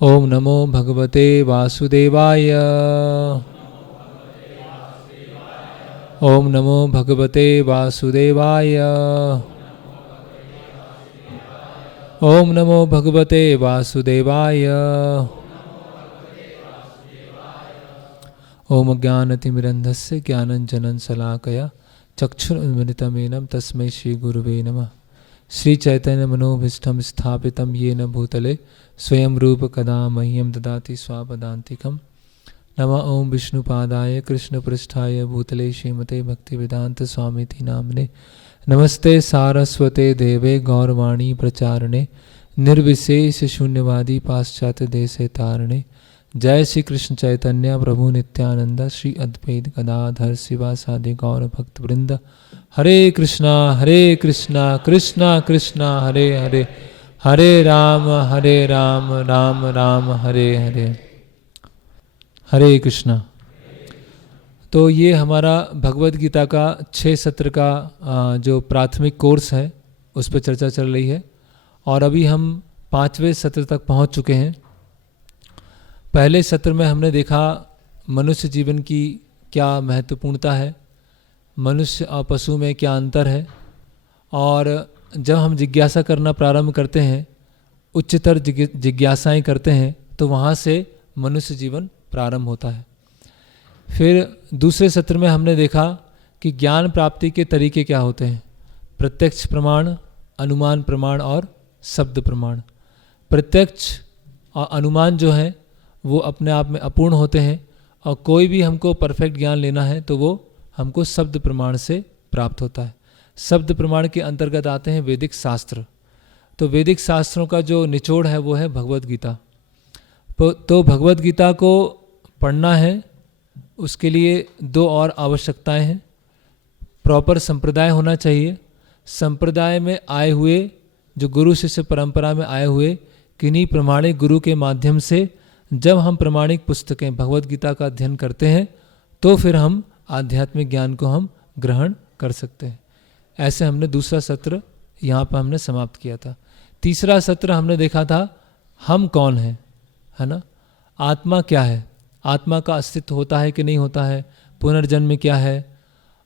ओम नमो भगवते वासुदेवाय। ओम नमो भगवते वासुदेवाय। ओम नमो भगवते वासुदेवाय। ओम ज्ञानतिमिरन्धस्य ज्ञानञ्जनं शलाकया चक्षुरुन्मिलितं तस्मै श्रीगुरुवे नमः। श्रीचैतन्यमनोभीष्टं स्थापितं येन भूतले स्वयं रूप कदा मह्यं ददाति स्वापदान्तिकं। नमः ओं विष्णुपादाय कृष्णपृष्ठाय भूतले श्रीमते भक्तिवेदांत स्वामीति नामने। नमस्ते सारस्वते देवे गौरवाणी प्रचारणे निर्विशेष शून्यवादी पाश्चात्य देशे तारणे। जय श्री कृष्ण चैतन्य प्रभु नित्यानंद श्री अद्वैत गदाधर शिवासादि गौर भक्त वृंद। हरे कृष्णा कृष्णा कृष्णा हरे हरे, हरे राम राम राम हरे हरे। हरे कृष्णा। तो ये हमारा भगवद गीता का 6 सत्र का जो प्राथमिक कोर्स है उस पर चर्चा चल रही है और अभी हम 5वें सत्र तक पहुंच चुके हैं। पहले सत्र में हमने देखा मनुष्य जीवन की क्या महत्वपूर्णता है, मनुष्य और पशु में क्या अंतर है, और जब हम जिज्ञासा करना प्रारंभ करते हैं, उच्चतर जिज्ञासाएं करते हैं, तो वहाँ से मनुष्य जीवन प्रारंभ होता है। फिर दूसरे सत्र में हमने देखा कि ज्ञान प्राप्ति के तरीके क्या होते हैं, प्रत्यक्ष प्रमाण, अनुमान प्रमाण और शब्द प्रमाण। प्रत्यक्ष और अनुमान जो है वो अपने आप में अपूर्ण होते हैं, और कोई भी हमको परफेक्ट ज्ञान लेना है तो वो हमको शब्द प्रमाण से प्राप्त होता है। शब्द प्रमाण के अंतर्गत आते हैं वैदिक शास्त्र। तो वैदिक शास्त्रों का जो निचोड़ है वो है भगवद गीता। तो भगवद गीता को पढ़ना है, उसके लिए 2 और आवश्यकताएं हैं। प्रॉपर संप्रदाय होना चाहिए। संप्रदाय में आए हुए जो गुरु शिष्य परंपरा में आए हुए किन्हीं प्रमाणिक गुरु के माध्यम से जब हम प्रमाणिक पुस्तकें भगवद गीता का अध्ययन करते हैं तो फिर हम आध्यात्मिक ज्ञान को हम ग्रहण कर सकते हैं। ऐसे हमने दूसरा सत्र यहाँ पर हमने समाप्त किया था। तीसरा सत्र हमने देखा था हम कौन हैं, है ना, आत्मा क्या है, आत्मा का अस्तित्व होता है कि नहीं होता है, पुनर्जन्म क्या है,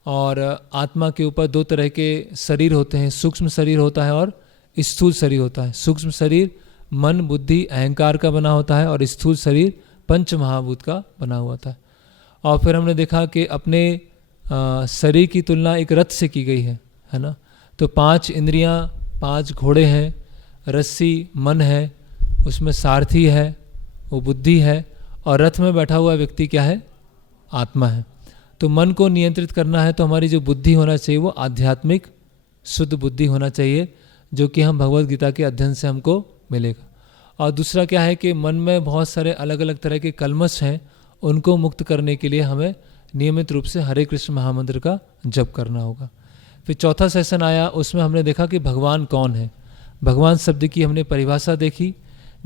और आत्मा के ऊपर 2 तरह के शरीर होते हैं, सूक्ष्म शरीर होता है और स्थूल शरीर होता है। सूक्ष्म शरीर मन बुद्धि अहंकार का बना होता है और स्थूल शरीर पंच महाभूत का बना हुआ था। और फिर हमने देखा कि अपने शरीर की तुलना एक रथ से की गई है ना। तो 5 इंद्रियां, 5 घोड़े हैं, रस्सी मन है, उसमें सारथी है, वो बुद्धि है, और रथ में बैठा हुआ व्यक्ति क्या है, आत्मा है। तो मन को नियंत्रित करना है तो हमारी जो बुद्धि होना चाहिए वो आध्यात्मिक शुद्ध बुद्धि होना चाहिए, जो कि हम भगवद गीता के अध्ययन से हमको मिलेगा। और दूसरा क्या है कि मन में बहुत सारे अलग अलग तरह के कल्मश हैं, उनको मुक्त करने के लिए हमें नियमित रूप से हरे कृष्ण महामंत्र का जप करना होगा। फिर चौथा सेशन आया, उसमें हमने देखा कि भगवान कौन है। भगवान शब्द की हमने परिभाषा देखी,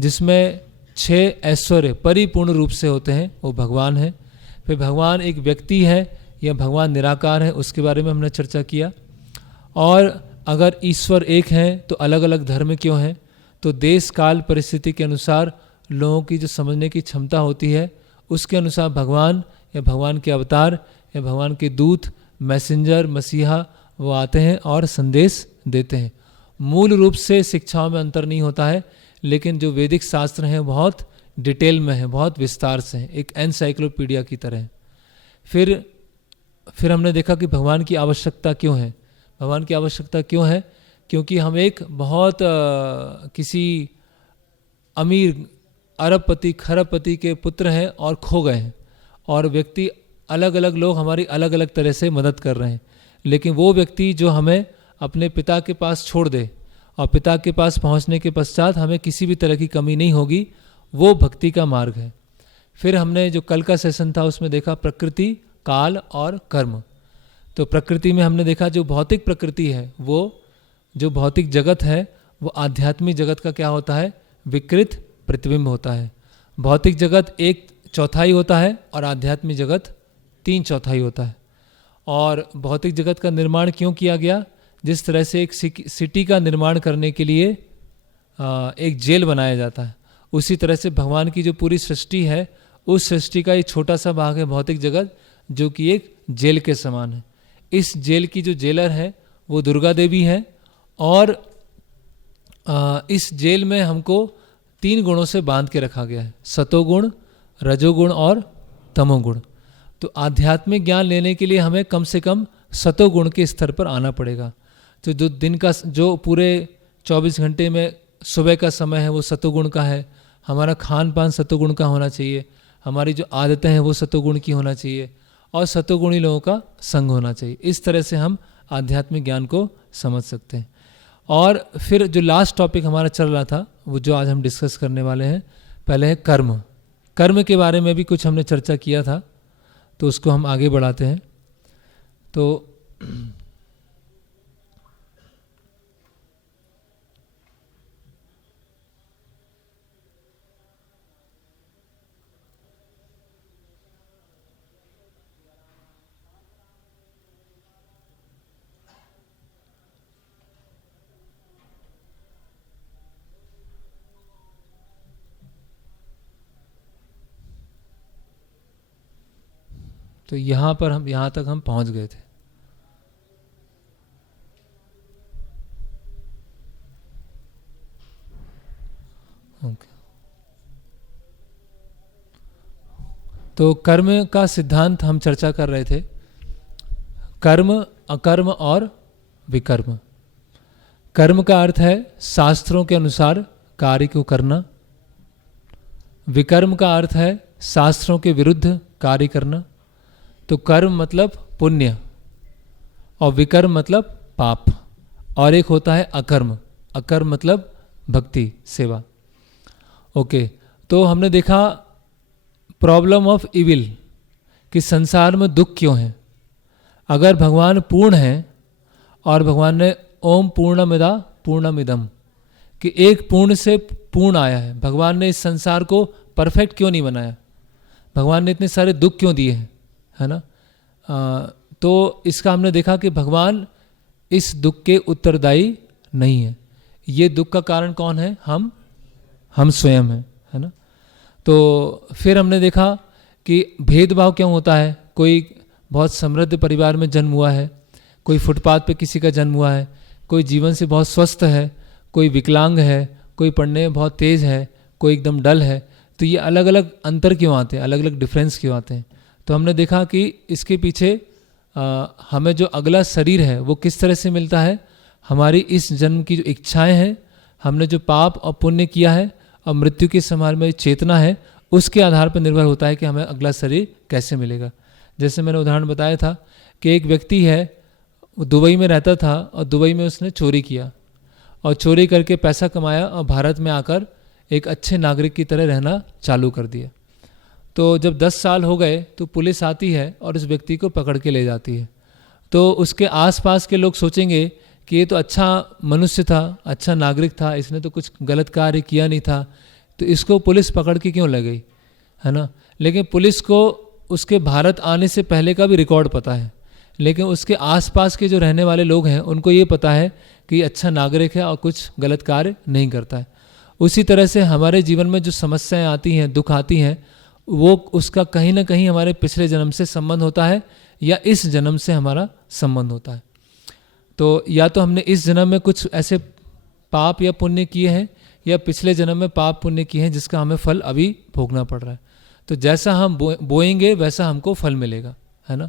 जिसमें 6 ऐश्वर्य परिपूर्ण रूप से होते हैं, वो भगवान है। फिर भगवान एक व्यक्ति है या भगवान निराकार है, उसके बारे में हमने चर्चा किया। और अगर ईश्वर एक हैं तो अलग अलग धर्म क्यों हैं, तो देश काल परिस्थिति के अनुसार लोगों की जो समझने की क्षमता होती है उसके अनुसार भगवान या भगवान के अवतार या भगवान के दूत, मैसेंजर, मसीहा वो आते हैं और संदेश देते हैं। मूल रूप से शिक्षाओं में अंतर नहीं होता है, लेकिन जो वैदिक शास्त्र हैं बहुत डिटेल में है, बहुत विस्तार से है, एक एनसाइक्लोपीडिया की तरह है। फिर हमने देखा कि भगवान की आवश्यकता क्यों है। भगवान की आवश्यकता क्यों है, क्योंकि हम एक बहुत किसी अमीर अरबपति खरबपति के पुत्र हैं और खो गए हैं, और व्यक्ति अलग अलग लोग हमारी अलग अलग तरह से मदद कर रहे हैं, लेकिन वो व्यक्ति जो हमें अपने पिता के पास छोड़ दे और पिता के पास पहुंचने के पश्चात हमें किसी भी तरह की कमी नहीं होगी, वो भक्ति का मार्ग है। फिर हमने जो कल का सेशन था उसमें देखा प्रकृति, काल और कर्म। तो प्रकृति में हमने देखा जो भौतिक प्रकृति है, वो जो भौतिक जगत है वो आध्यात्मिक जगत का क्या होता है, विकृत प्रतिबिंब होता है। भौतिक जगत 1/4 होता है और आध्यात्मिक जगत 3/4 होता है। और भौतिक जगत का निर्माण क्यों किया गया, जिस तरह से एक सिटी का निर्माण करने के लिए एक जेल बनाया जाता है, उसी तरह से भगवान की जो पूरी सृष्टि है, उस सृष्टि का एक छोटा सा भाग है भौतिक जगत, जो कि एक जेल के समान है। इस जेल की जो जेलर है वो दुर्गा देवी है, और इस जेल में हमको 3 गुणों से बांध के रखा गया है, सतोगुण, रजोगुण और तमोगुण। तो आध्यात्मिक ज्ञान लेने के लिए हमें कम से कम सतोगुण के स्तर पर आना पड़ेगा। तो जो दिन का, जो पूरे 24 घंटे में सुबह का समय है वो सतोगुण का है, हमारा खान पान सतोगुण का होना चाहिए, हमारी जो आदतें हैं वो सतोगुण की होना चाहिए, और सतोगुणी लोगों का संग होना चाहिए। इस तरह से हम आध्यात्मिक ज्ञान को समझ सकते हैं। और फिर जो लास्ट टॉपिक हमारा चल रहा था, वो जो आज हम डिस्कस करने वाले हैं, पहले है कर्म। कर्म के बारे में भी कुछ हमने चर्चा किया था, तो उसको हम आगे बढ़ाते हैं। तो यहाँ पर हम, यहाँ तक हम पहुँच गए थे। ओके। तो कर्म का सिद्धांत हम चर्चा कर रहे थे, कर्म, अकर्म और विकर्म। कर्म का अर्थ है शास्त्रों के अनुसार कार्य को करना, विकर्म का अर्थ है शास्त्रों के विरुद्ध कार्य करना। तो कर्म मतलब पुण्य और विकर्म मतलब पाप, और एक होता है अकर्म। अकर्म मतलब भक्ति, सेवा। ओके। तो हमने देखा प्रॉब्लम ऑफ इविल, कि संसार में दुख क्यों है। अगर भगवान पूर्ण है और भगवान ने ओम पूर्णमिदा पूर्णमिदम, कि एक पूर्ण से पूर्ण आया है, भगवान ने इस संसार को परफेक्ट क्यों नहीं बनाया, भगवान ने इतने सारे दुख क्यों दिए हैं, है ना। तो इसका हमने देखा कि भगवान इस दुख के उत्तरदायी नहीं है। ये दुख का कारण कौन है, हम स्वयं हैं, है ना। तो फिर हमने देखा कि भेदभाव क्यों होता है। कोई बहुत समृद्ध परिवार में जन्म हुआ है, कोई फुटपाथ पे किसी का जन्म हुआ है, कोई जीवन से बहुत स्वस्थ है, कोई विकलांग है, कोई पढ़ने में बहुत तेज़ है, कोई एकदम डल है। तो ये अलग अलग अंतर क्यों आते हैं, अलग अलग डिफरेंस क्यों आते हैं। तो हमने देखा कि इसके पीछे हमें जो अगला शरीर है वो किस तरह से मिलता है। हमारी इस जन्म की जो इच्छाएं हैं, हमने जो पाप और पुण्य किया है, और मृत्यु के समय में चेतना है, उसके आधार पर निर्भर होता है कि हमें अगला शरीर कैसे मिलेगा। जैसे मैंने उदाहरण बताया था कि एक व्यक्ति है, वो दुबई में रहता था, और दुबई में उसने चोरी किया, और चोरी करके पैसा कमाया, और भारत में आकर एक अच्छे नागरिक की तरह रहना चालू कर दिया। तो जब 10 साल हो गए तो पुलिस आती है और उस व्यक्ति को पकड़ के ले जाती है। तो उसके आसपास के लोग सोचेंगे कि ये तो अच्छा मनुष्य था, अच्छा नागरिक था, इसने तो कुछ गलत कार्य किया नहीं था, तो इसको पुलिस पकड़ के क्यों ले गई, है ना। लेकिन पुलिस को उसके भारत आने से पहले का भी रिकॉर्ड पता है, लेकिन उसके आसपास के जो रहने वाले लोग हैं उनको ये पता है कि ये अच्छा नागरिक है और कुछ गलत कार्य नहीं करता है। उसी तरह से हमारे जीवन में जो समस्याएं आती हैं, दुख आती हैं, वो उसका कहीं ना कहीं हमारे पिछले जन्म से संबंध होता है, या इस जन्म से हमारा संबंध होता है। तो या तो हमने इस जन्म में कुछ ऐसे पाप या पुण्य किए हैं, या पिछले जन्म में पाप पुण्य किए हैं जिसका हमें फल अभी भोगना पड़ रहा है। तो जैसा हम बोएंगे वैसा हमको फल मिलेगा, है ना।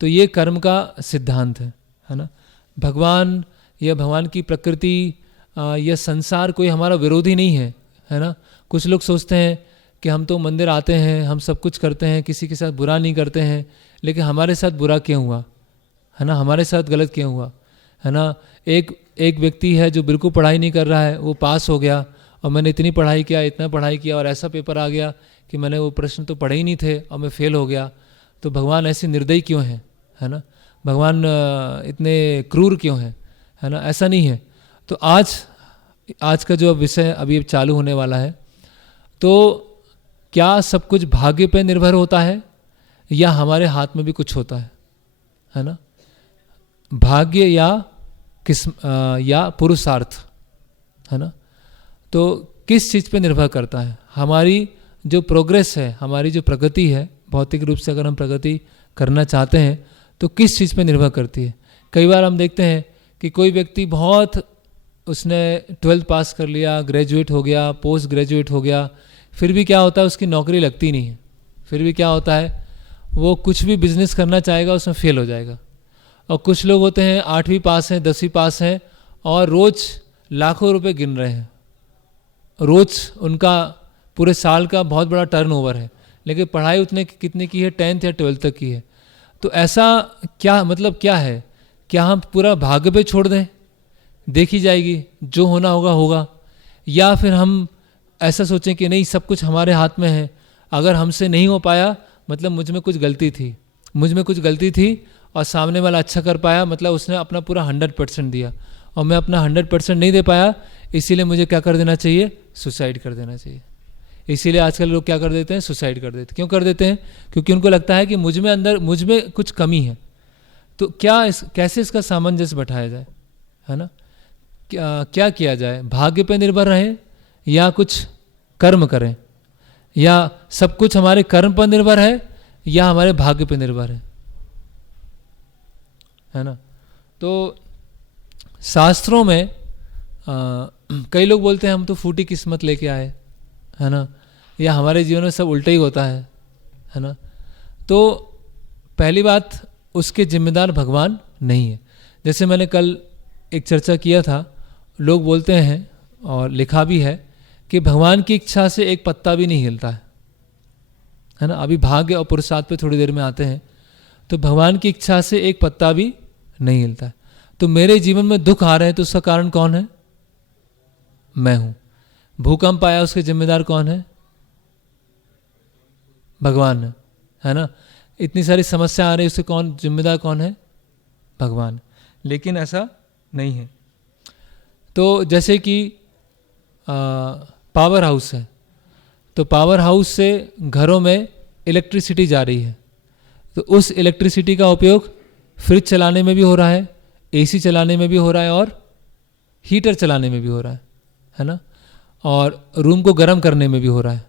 तो ये कर्म का सिद्धांत है ना। भगवान या भगवान की प्रकृति या संसार कोई हमारा विरोधी नहीं है ना। कुछ लोग सोचते हैं कि हम तो मंदिर आते हैं, हम सब कुछ करते हैं, किसी के साथ बुरा नहीं करते हैं, लेकिन हमारे साथ बुरा क्यों हुआ, है ना, हमारे साथ गलत क्यों हुआ, है ना। एक व्यक्ति है जो बिल्कुल पढ़ाई नहीं कर रहा है, वो पास हो गया, और मैंने इतनी पढ़ाई किया, इतना पढ़ाई किया, और ऐसा पेपर आ गया कि मैंने वो प्रश्न तो पढ़े ही नहीं थे और मैं फेल हो गया। तो भगवान ऐसे निर्दयी क्यों है ना, भगवान इतने क्रूर क्यों है ना, ऐसा नहीं है। तो आज का जो विषय अभी चालू होने वाला है, तो क्या सब कुछ भाग्य पे निर्भर होता है, या हमारे हाथ में भी कुछ होता है ना। भाग्य या पुरुषार्थ, है ना। तो किस चीज़ पे निर्भर करता है? हमारी जो प्रोग्रेस है, हमारी जो प्रगति है, भौतिक रूप से अगर हम प्रगति करना चाहते हैं तो किस चीज़ पे निर्भर करती है? कई बार हम देखते हैं कि कोई व्यक्ति बहुत, उसने 12th पास कर लिया, ग्रेजुएट हो गया, पोस्ट ग्रेजुएट हो गया, फिर भी क्या होता है, उसकी नौकरी लगती नहीं है। फिर भी क्या होता है, वो कुछ भी बिजनेस करना चाहेगा उसमें फेल हो जाएगा। और कुछ लोग होते हैं 8वीं पास हैं, 10वीं पास हैं और रोज़ लाखों रुपए गिन रहे हैं, रोज़ उनका पूरे साल का बहुत बड़ा टर्नओवर है, लेकिन पढ़ाई उतने कितने की है, 10th या 12th तक की है। तो ऐसा क्या मतलब क्या है? क्या हम पूरा भाग्य पे छोड़ दें, देखी जाएगी, जो होना होगा होगा? या फिर हम ऐसा सोचें कि नहीं, सब कुछ हमारे हाथ में है, अगर हमसे नहीं हो पाया मतलब मुझ में कुछ गलती थी, मुझ में कुछ गलती थी और सामने वाला अच्छा कर पाया, मतलब उसने अपना पूरा 100% दिया और मैं अपना 100% नहीं दे पाया, इसीलिए मुझे क्या कर देना चाहिए, सुसाइड कर देना चाहिए। इसीलिए आजकल लोग क्या कर देते हैं, सुसाइड कर देते हैं। क्यों कर देते हैं? क्योंकि उनको लगता है कि मुझ में कुछ कमी है। तो कैसे इसका सामंजस्य बैठाया जाए, है ना? क्या किया जाए? भाग्य पे निर्भर रहें या कुछ कर्म करें, या सब कुछ हमारे कर्म पर निर्भर है या हमारे भाग्य पे निर्भर है ना? तो शास्त्रों में कई लोग बोलते हैं हम तो फूटी किस्मत लेके आए, है ना, या हमारे जीवन में सब उल्टा ही होता है ना? तो पहली बात, उसके जिम्मेदार भगवान नहीं है। जैसे मैंने कल एक चर्चा किया था, लोग बोलते हैं और लिखा भी है कि भगवान की इच्छा से एक पत्ता भी नहीं हिलता है ना? अभी भाग्य और पुरुषार्थ पे थोड़ी देर में आते हैं। तो भगवान की इच्छा से एक पत्ता भी नहीं हिलता है। तो मेरे जीवन में दुख आ रहे हैं तो उसका कारण कौन है? मैं हूं। भूकंप आया, उसके जिम्मेदार कौन है? भगवान है ना? इतनी सारी समस्या आ रही है, उसके जिम्मेदार कौन है? भगवान। लेकिन ऐसा नहीं है। तो जैसे कि पावर हाउस है, तो पावर हाउस से घरों में इलेक्ट्रिसिटी जा रही है, तो उस इलेक्ट्रिसिटी का उपयोग फ्रिज चलाने में भी हो रहा है, एसी चलाने में भी हो रहा है और हीटर चलाने में भी हो रहा है ना? और रूम को गर्म करने में भी हो रहा है।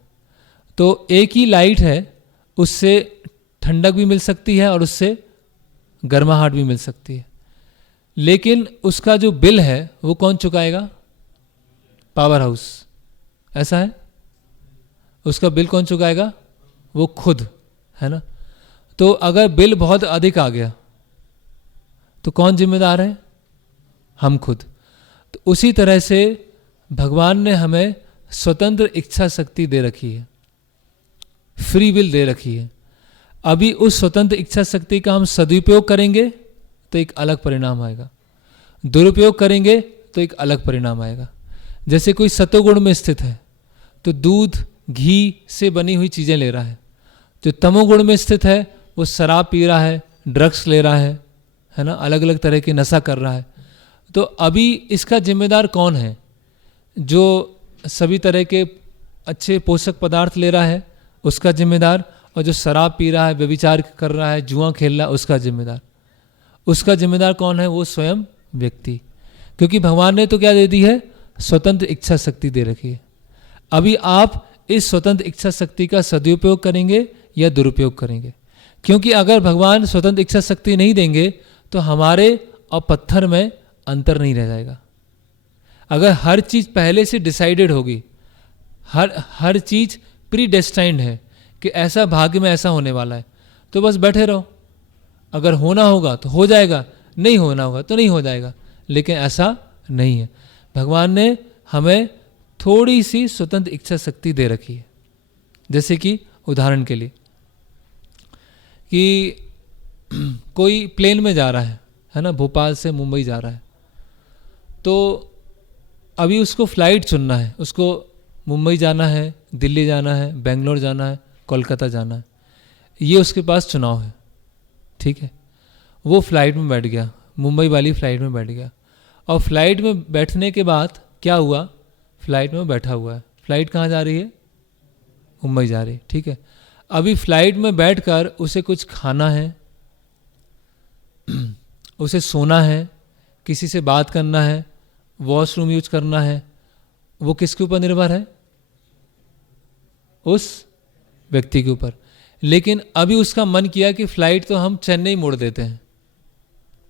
तो एक ही लाइट है, उससे ठंडक भी मिल सकती है और उससे गर्माहट भी मिल सकती है, लेकिन उसका जो बिल है वो कौन चुकाएगा? Power house. ऐसा है? उसका बिल कौन चुकाएगा? वो खुद, है ना? तो अगर बिल बहुत अधिक आ गया तो कौन जिम्मेदार है? हम खुद। तो उसी तरह से भगवान ने हमें स्वतंत्र इच्छा शक्ति दे रखी है, फ्री विल दे रखी है। अभी उस स्वतंत्र इच्छा शक्ति का हम सदुपयोग करेंगे तो एक अलग परिणाम आएगा, दुरुपयोग करेंगे तो एक अलग परिणाम आएगा। जैसे कोई सतोगुण में स्थित है तो दूध घी से बनी हुई चीज़ें ले रहा है, जो तमोगुण में स्थित है वो शराब पी रहा है, ड्रग्स ले रहा है ना, अलग अलग तरह के नशा कर रहा है। तो अभी इसका जिम्मेदार कौन है? जो सभी तरह के अच्छे पोषक पदार्थ ले रहा है उसका जिम्मेदार, और जो शराब पी रहा है, व्यभिचार कर रहा है, जुआ खेल रहा है, उसका जिम्मेदार। उसका जिम्मेदार कौन है? वो स्वयं व्यक्ति। क्योंकि भगवान ने तो क्या दे दी है? स्वतंत्र इच्छा शक्ति दे रखी है। अभी आप इस स्वतंत्र इच्छा शक्ति का सदुपयोग करेंगे या दुरुपयोग करेंगे? क्योंकि अगर भगवान स्वतंत्र इच्छा शक्ति नहीं देंगे तो हमारे और पत्थर में अंतर नहीं रह जाएगा। अगर हर चीज़ पहले से डिसाइडेड होगी, हर चीज़ प्री डेस्टाइंड है कि ऐसा भाग्य में ऐसा होने वाला है, तो बस बैठे रहो। अगर होना होगा तो हो जाएगा, नहीं होना होगा तो नहीं हो जाएगा। लेकिन ऐसा नहीं है। भगवान ने हमें थोड़ी सी स्वतंत्र इच्छा शक्ति दे रखी है। जैसे कि उदाहरण के लिए कि कोई प्लेन में जा रहा है ना, भोपाल से मुंबई जा रहा है, तो अभी उसको फ्लाइट चुनना है। उसको मुंबई जाना है, दिल्ली जाना है, बेंगलोर जाना है, कोलकाता जाना है, ये उसके पास चुनाव है। ठीक है, वो फ्लाइट में बैठ गया, मुंबई वाली फ्लाइट में बैठ गया, और फ्लाइट में बैठने के बाद क्या हुआ? फ्लाइट में बैठा हुआ है, फ्लाइट कहाँ जा रही है? मुंबई जा रही है। ठीक है, अभी फ्लाइट में बैठकर उसे कुछ खाना है, उसे सोना है, किसी से बात करना है, वॉशरूम यूज करना है, वो किसके ऊपर निर्भर है? उस व्यक्ति के ऊपर। लेकिन अभी उसका मन किया कि फ्लाइट तो हम चेन्नई मोड़ देते हैं,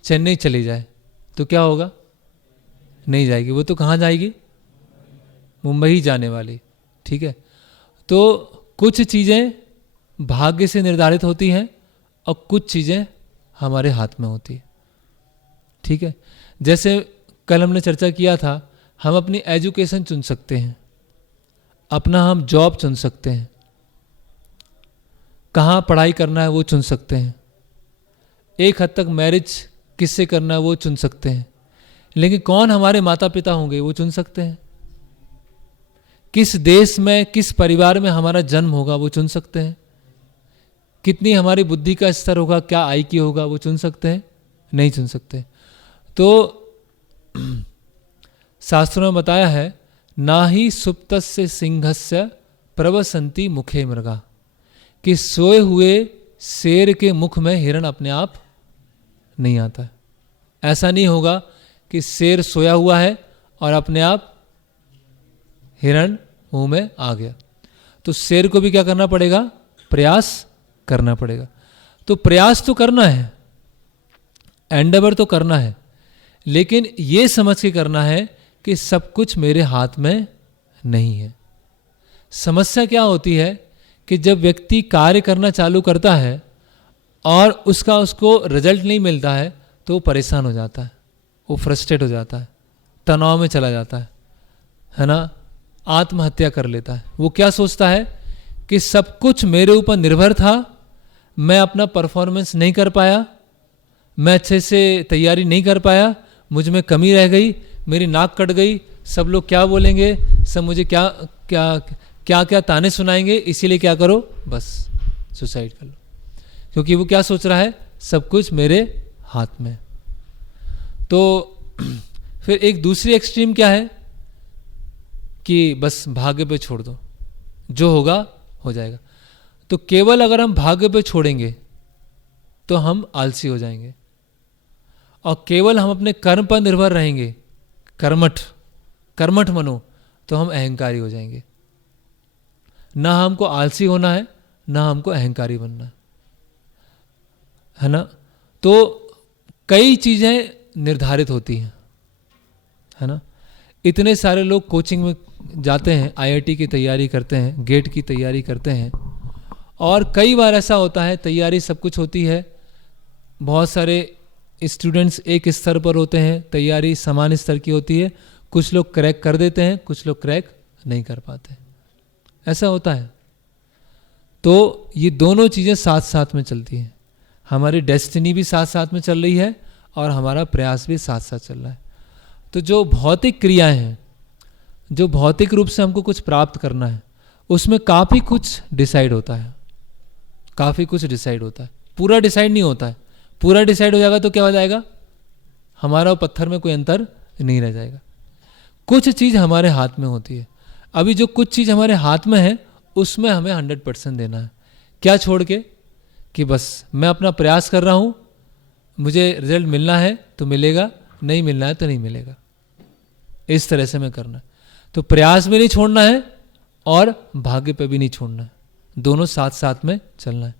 चेन्नई चली जाए, तो क्या होगा? नहीं जाएगी। वो तो कहाँ जाएगी? मुंबई ही जाने वाली। ठीक है। तो कुछ चीज़ें भाग्य से निर्धारित होती हैं और कुछ चीज़ें हमारे हाथ में होती है। ठीक है। जैसे कल हमने चर्चा किया था, हम अपनी एजुकेशन चुन सकते हैं, अपना हम जॉब चुन सकते हैं, कहाँ पढ़ाई करना है वो चुन सकते हैं, एक हद तक मैरिज किससे करना है वो चुन सकते हैं। लेकिन कौन हमारे माता पिता होंगे वो चुन सकते हैं? किस देश में, किस परिवार में हमारा जन्म होगा वो चुन सकते हैं? कितनी हमारी बुद्धि का स्तर होगा, क्या IQ होगा वो चुन सकते हैं? नहीं चुन सकते। तो शास्त्रों में बताया है, ना ही सुप्तस्य सिंहस्य प्रवसंती मुखे मृगा, कि सोए हुए शेर के मुख में हिरण अपने आप नहीं आता है। ऐसा नहीं होगा कि शेर सोया हुआ है और अपने आप हिरण मुंह में आ गया। तो शेर को भी क्या करना पड़ेगा? प्रयास करना पड़ेगा। तो प्रयास तो करना है, एंडेवर तो करना है, लेकिन ये समझ के करना है कि सब कुछ मेरे हाथ में नहीं है। समस्या क्या होती है कि जब व्यक्ति कार्य करना चालू करता है और उसको रिजल्ट नहीं मिलता है तो वो परेशान हो जाता है, वो फ्रस्ट्रेट हो जाता है, तनाव में चला जाता है ना, आत्महत्या कर लेता है। वो क्या सोचता है कि सब कुछ मेरे ऊपर निर्भर था, मैं अपना परफॉर्मेंस नहीं कर पाया, मैं अच्छे से तैयारी नहीं कर पाया, मुझ में कमी रह गई, मेरी नाक कट गई, सब लोग क्या बोलेंगे, सब मुझे क्या क्या क्या क्या ताने सुनाएंगे, इसीलिए क्या करो, बस सुसाइड कर लो। क्योंकि वो क्या सोच रहा है, सब कुछ मेरे हाथ में। तो फिर एक दूसरी एक्सट्रीम क्या है कि बस भाग्य पे छोड़ दो, जो होगा हो जाएगा। तो केवल अगर हम भाग्य पे छोड़ेंगे तो हम आलसी हो जाएंगे, और केवल हम अपने कर्म पर निर्भर रहेंगे, कर्मठ मनो, तो हम अहंकारी हो जाएंगे। ना हमको आलसी होना है, ना हमको अहंकारी बनना है ना। तो कई चीज़ें निर्धारित होती हैं, है ना। इतने सारे लोग कोचिंग में जाते हैं, IIT की तैयारी करते हैं, गेट की तैयारी करते हैं, और कई बार ऐसा होता है, तैयारी सब कुछ होती है, बहुत सारे स्टूडेंट्स एक स्तर पर होते हैं, तैयारी समान स्तर की होती है, कुछ लोग क्रैक कर देते हैं, कुछ लोग क्रैक नहीं कर पाते, ऐसा होता है। तो ये दोनों चीज़ें साथ साथ में चलती हैं, हमारी डेस्टिनी भी साथ साथ में चल रही है और हमारा प्रयास भी साथ साथ चल रहा है। तो जो भौतिक क्रियाएं हैं, जो भौतिक रूप से हमको कुछ प्राप्त करना है, उसमें काफ़ी कुछ डिसाइड होता है, काफ़ी कुछ डिसाइड होता है, पूरा डिसाइड नहीं होता है। पूरा डिसाइड हो जाएगा तो क्या हो जाएगा, हमारा और पत्थर में कोई अंतर नहीं रह जाएगा। कुछ चीज़ हमारे हाथ में होती है, अभी जो कुछ चीज़ हमारे हाथ में है उसमें हमें 100% देना है। क्या छोड़ के, कि बस मैं अपना प्रयास कर रहा हूँ, मुझे रिजल्ट मिलना है तो मिलेगा, नहीं मिलना है तो नहीं मिलेगा, इस तरह से मैं करना है। तो प्रयास भी नहीं छोड़ना है और भाग्य पे भी नहीं छोड़ना है, दोनों साथ साथ में चलना है।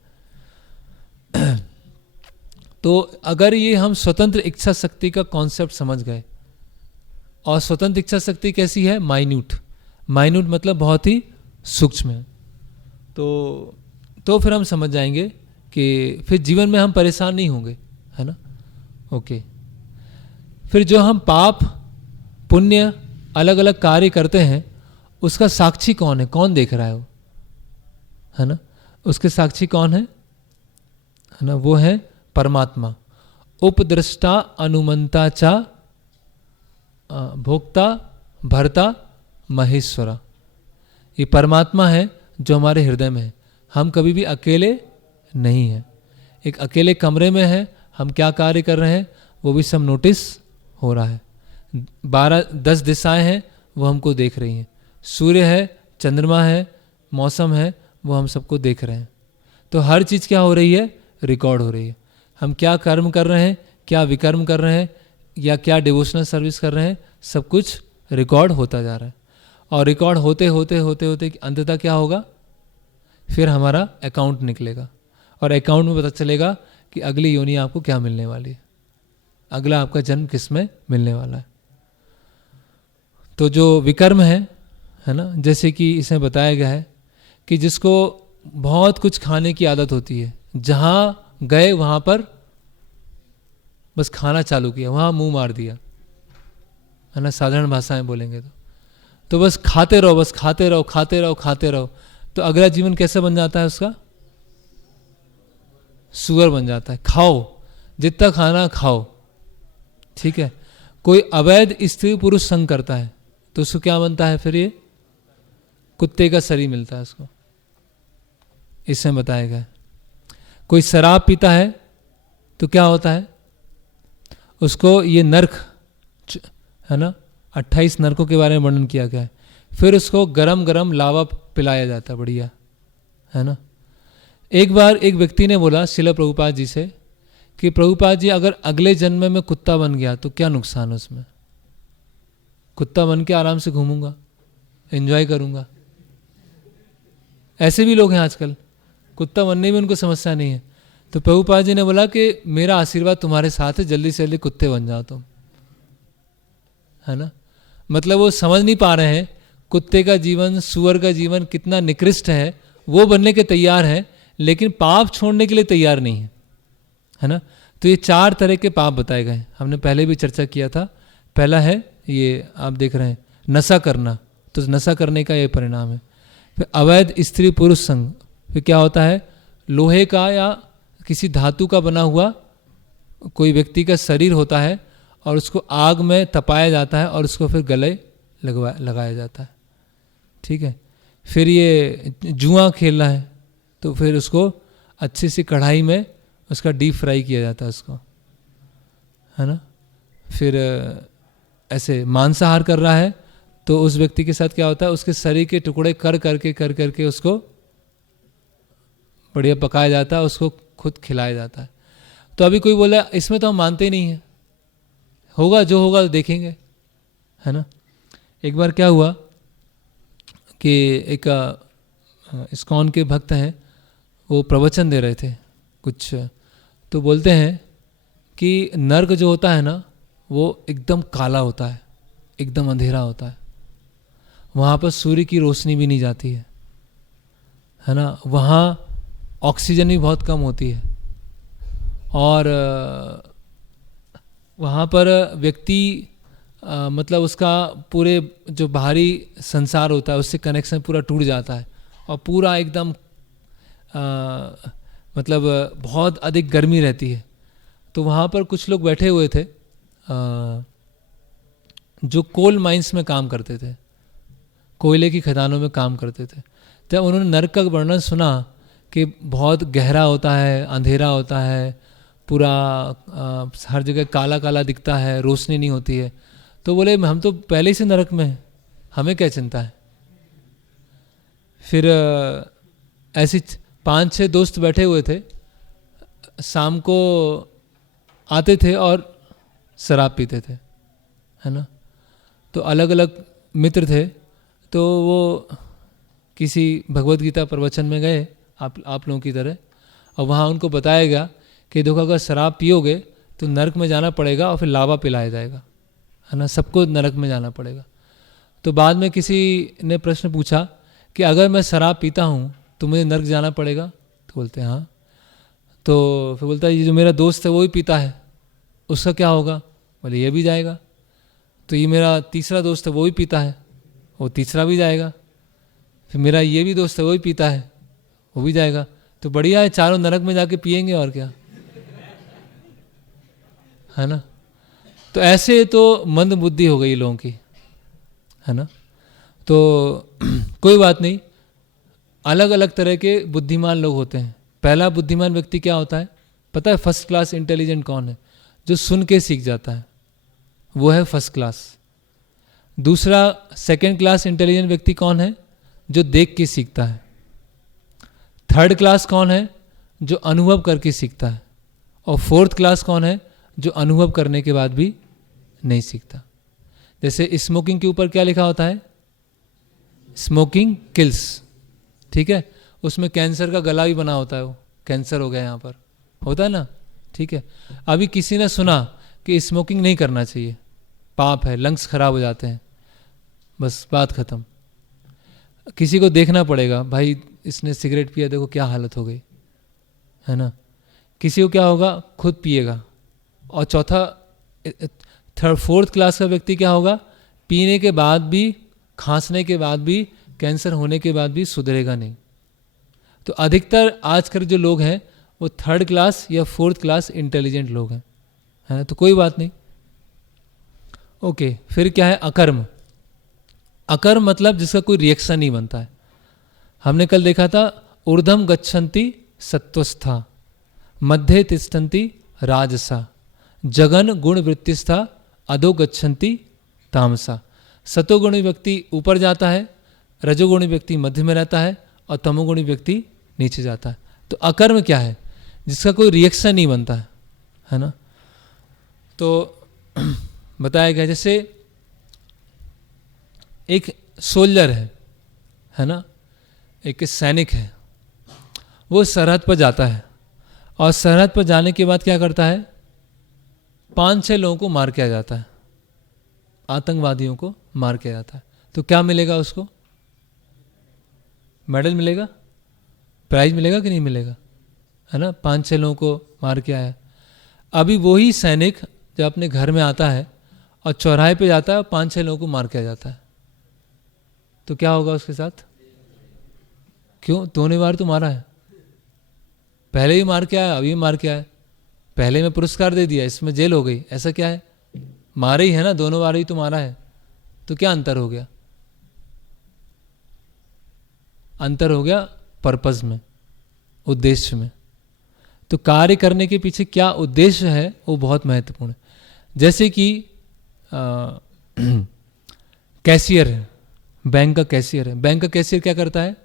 तो अगर ये हम स्वतंत्र इच्छा शक्ति का कॉन्सेप्ट समझ गए, और स्वतंत्र इच्छा शक्ति कैसी है, माइन्यूट मतलब बहुत ही सूक्ष्म है, तो फिर हम समझ जाएंगे कि फिर जीवन में हम परेशान नहीं होंगे, है ना। ओके, फिर जो हम पाप पुण्य अलग अलग कार्य करते हैं, उसका साक्षी कौन है, कौन देख रहा है वो, है ना। उसके साक्षी कौन है ना, वो है परमात्मा। उपद्रष्टा अनुमंता चा भोक्ता भर्ता महेश्वरा, ये परमात्मा है जो हमारे हृदय में है। हम कभी भी अकेले नहीं हैं, एक अकेले कमरे में है, हम क्या कार्य कर रहे हैं वो भी सब नोटिस हो रहा है। 12-10 दिशाएं हैं वो हमको देख रही हैं, सूर्य है, चंद्रमा है, मौसम है, वो हम सबको देख रहे हैं। तो हर चीज़ क्या हो रही है, रिकॉर्ड हो रही है। हम क्या कर्म कर रहे हैं, क्या विकर्म कर रहे हैं, या क्या डिवोशनल सर्विस कर रहे हैं, सब कुछ रिकॉर्ड होता जा रहा है। और रिकॉर्ड होते होते होते होते अंततः क्या होगा, फिर हमारा अकाउंट निकलेगा और अकाउंट में पता चलेगा कि अगली योनि आपको क्या मिलने वाली है, अगला आपका जन्म किस में मिलने वाला है। तो जो विकर्म है ना, जैसे कि इसमें बताया गया है कि जिसको बहुत कुछ खाने की आदत होती है, जहाँ गए वहाँ पर बस खाना चालू किया, वहाँ मुंह मार दिया, है ना, साधारण भाषाएं बोलेंगे तो बस खाते रहो, बस खाते रहो खाते रहो खाते रहो, तो अगला जीवन कैसे बन जाता है उसका, सुअर बन जाता है। खाओ जितना खाना खाओ, ठीक है। कोई अवैध स्त्री पुरुष संग करता है तो उसको क्या बनता है, फिर ये कुत्ते का शरीर मिलता है उसको, इसमें बताया गया। कोई शराब पीता है तो क्या होता है, उसको ये नरक, है ना, 28 नरकों के बारे में वर्णन किया गया है। फिर उसको गरम गरम लावा पिलाया जाता है, बढ़िया, है ना। एक बार एक व्यक्ति ने बोला श्रील प्रभुपाद जी से कि प्रभुपाद जी, अगर अगले जन्म में कुत्ता बन गया तो क्या नुकसान है उसमें, कुत्ता बन के आराम से घूमूंगा, एंजॉय करूंगा। ऐसे भी लोग हैं आजकल, कुत्ता बनने में उनको समस्या नहीं है। तो प्रभुपाद जी ने बोला कि मेरा आशीर्वाद तुम्हारे साथ है, जल्दी से जल्दी कुत्ते बन जाओ तुम, है ना। मतलब वो समझ नहीं पा रहे हैं कुत्ते का जीवन, सुअर का जीवन कितना निकृष्ट है, वो बनने के तैयार हैं लेकिन पाप छोड़ने के लिए तैयार नहीं है ना। तो ये 4 तरह के पाप बताए गए, हमने पहले भी चर्चा किया था। पहला है ये आप देख रहे हैं नशा करना, तो नशा करने का ये परिणाम है। फिर अवैध स्त्री पुरुष संग, फिर क्या होता है, लोहे का या किसी धातु का बना हुआ कोई व्यक्ति का शरीर होता है और उसको आग में तपाया जाता है और उसको फिर गले लगाया जाता है, ठीक है। फिर ये जुआ खेलना है तो फिर उसको अच्छी सी कढ़ाई में उसका डीप फ्राई किया जाता है उसको, है ना। फिर ऐसे मांसाहार कर रहा है तो उस व्यक्ति के साथ क्या होता है, उसके शरीर के टुकड़े कर करके उसको बढ़िया पकाया जाता है, उसको खुद खिलाया जाता है। तो अभी कोई बोला इसमें तो हम मानते ही नहीं है, होगा जो होगा तो देखेंगे, है ना। एक बार क्या हुआ कि एक इस्कॉन के भक्त हैं, वो प्रवचन दे रहे थे कुछ, तो बोलते हैं कि नर्क जो होता है ना वो एकदम काला होता है, एकदम अंधेरा होता है, वहाँ पर सूर्य की रोशनी भी नहीं जाती है ना। वहाँ ऑक्सीजन भी बहुत कम होती है और वहाँ पर व्यक्ति मतलब उसका पूरे जो बाहरी संसार होता है उससे कनेक्शन पूरा टूट जाता है और पूरा एकदम मतलब बहुत अधिक गर्मी रहती है। तो वहाँ पर कुछ लोग बैठे हुए थे जो कोल माइंस में काम करते थे, कोयले की खदानों में काम करते थे। जब उन्होंने नरक का वर्णन सुना कि बहुत गहरा होता है, अंधेरा होता है, पूरा हर जगह काला काला दिखता है, रोशनी नहीं होती है, तो बोले हम तो पहले ही से नरक में हैं, हमें क्या चिंता है। फिर ऐसे 5-6 दोस्त बैठे हुए थे, शाम को आते थे और शराब पीते थे, है ना। तो अलग अलग मित्र थे, तो वो किसी भगवत गीता प्रवचन में गए आप लोगों की तरह, और वहाँ उनको बताया गया कि देखो अगर शराब पियोगे तो नरक में जाना पड़ेगा और फिर लावा पिलाया जाएगा, है ना, सबको नरक में जाना पड़ेगा। तो बाद में किसी ने प्रश्न पूछा कि अगर मैं शराब पीता हूँ तो मुझे नरक जाना पड़ेगा, तो बोलते हैं हाँ। तो फिर बोलता है ये जो मेरा दोस्त है वो भी पीता है, उसका क्या होगा, बोले ये भी जाएगा। तो ये मेरा तीसरा दोस्त है वो भी पीता है, वो तीसरा भी जाएगा। फिर मेरा ये भी दोस्त है वो भी पीता है, वो भी जाएगा। तो बढ़िया है, चारों नरक में जाके पिएंगे और क्या, है ना। तो ऐसे तो मंद बुद्धि हो गई लोगों की, है ना। तो कोई बात नहीं, अलग अलग तरह के बुद्धिमान लोग होते हैं। पहला बुद्धिमान व्यक्ति क्या होता है पता है, फर्स्ट क्लास इंटेलिजेंट कौन है, जो सुन के सीख जाता है, वो है फर्स्ट क्लास। दूसरा सेकंड क्लास इंटेलिजेंट व्यक्ति कौन है, जो देख के सीखता है। थर्ड क्लास कौन है, जो अनुभव करके सीखता है। और फोर्थ क्लास कौन है, जो अनुभव करने के बाद भी नहीं सीखता। जैसे स्मोकिंग के ऊपर क्या लिखा होता है, स्मोकिंग किल्स, ठीक है। उसमें कैंसर का गला भी बना होता है, वो कैंसर हो गया यहाँ पर, होता है ना, ठीक है। अभी किसी ने सुना कि स्मोकिंग नहीं करना चाहिए, पाप है, लंग्स खराब हो जाते हैं, बस बात खत्म। किसी को देखना पड़ेगा, भाई इसने सिगरेट पिया, देखो क्या हालत हो गई, है ना। किसी को क्या होगा, खुद पिएगा। और चौथा, थर्ड फोर्थ क्लास का व्यक्ति क्या होगा, पीने के बाद भी, खांसने के बाद भी, कैंसर होने के बाद भी सुधरेगा नहीं। तो अधिकतर आजकल जो लोग हैं वो थर्ड क्लास या फोर्थ क्लास इंटेलिजेंट लोग हैं, है ना। तो कोई बात नहीं, ओके। फिर क्या है, अकर्म। अकर्म मतलब जिसका कोई रिएक्शन नहीं बनता है। हमने कल देखा था, ऊर्ध्वम गच्छन्ति सत्वस्था, मध्य तिष्ठन्ति राजसा, जगन गुण वृत्तिस्था, अधो गच्छन्ति तामसा। सतोगुणी व्यक्ति ऊपर जाता है, रजोगुणी व्यक्ति मध्य में रहता है, और तमोगुणी व्यक्ति नीचे जाता है। तो अकर्म क्या है, जिसका कोई रिएक्शन नहीं बनता है ना। तो बताया गया, जैसे एक सोल्जर है ना, एक सैनिक है, वो सरहद पर जाता है, और सरहद पर जाने के बाद क्या करता है, 5-6 लोगों को मार किया जाता है, आतंकवादियों को मार किया जाता है। तो क्या मिलेगा उसको, मेडल मिलेगा, प्राइज मिलेगा कि नहीं मिलेगा, है ना। 5-6 लोगों को मार के आया। अभी वही सैनिक जब अपने घर में आता है और चौराहे पे जाता है, 5-6 लोगों को मार किया जाता है, तो क्या होगा उसके साथ। क्यों, दोनों बार तो मारा है, पहले भी मार के आया, अभी भी मार के आया। पहले में पुरस्कार दे दिया, इसमें जेल हो गई, ऐसा क्या है, मारे ही है ना, दोनों बार ही तो मारा है। तो क्या अंतर हो गया, अंतर हो गया पर्पस में, उद्देश्य में। तो कार्य करने के पीछे क्या उद्देश्य है वो बहुत महत्वपूर्ण है। जैसे कि कैशियर है, बैंक का कैशियर है, बैंक का कैशियर क्या करता है,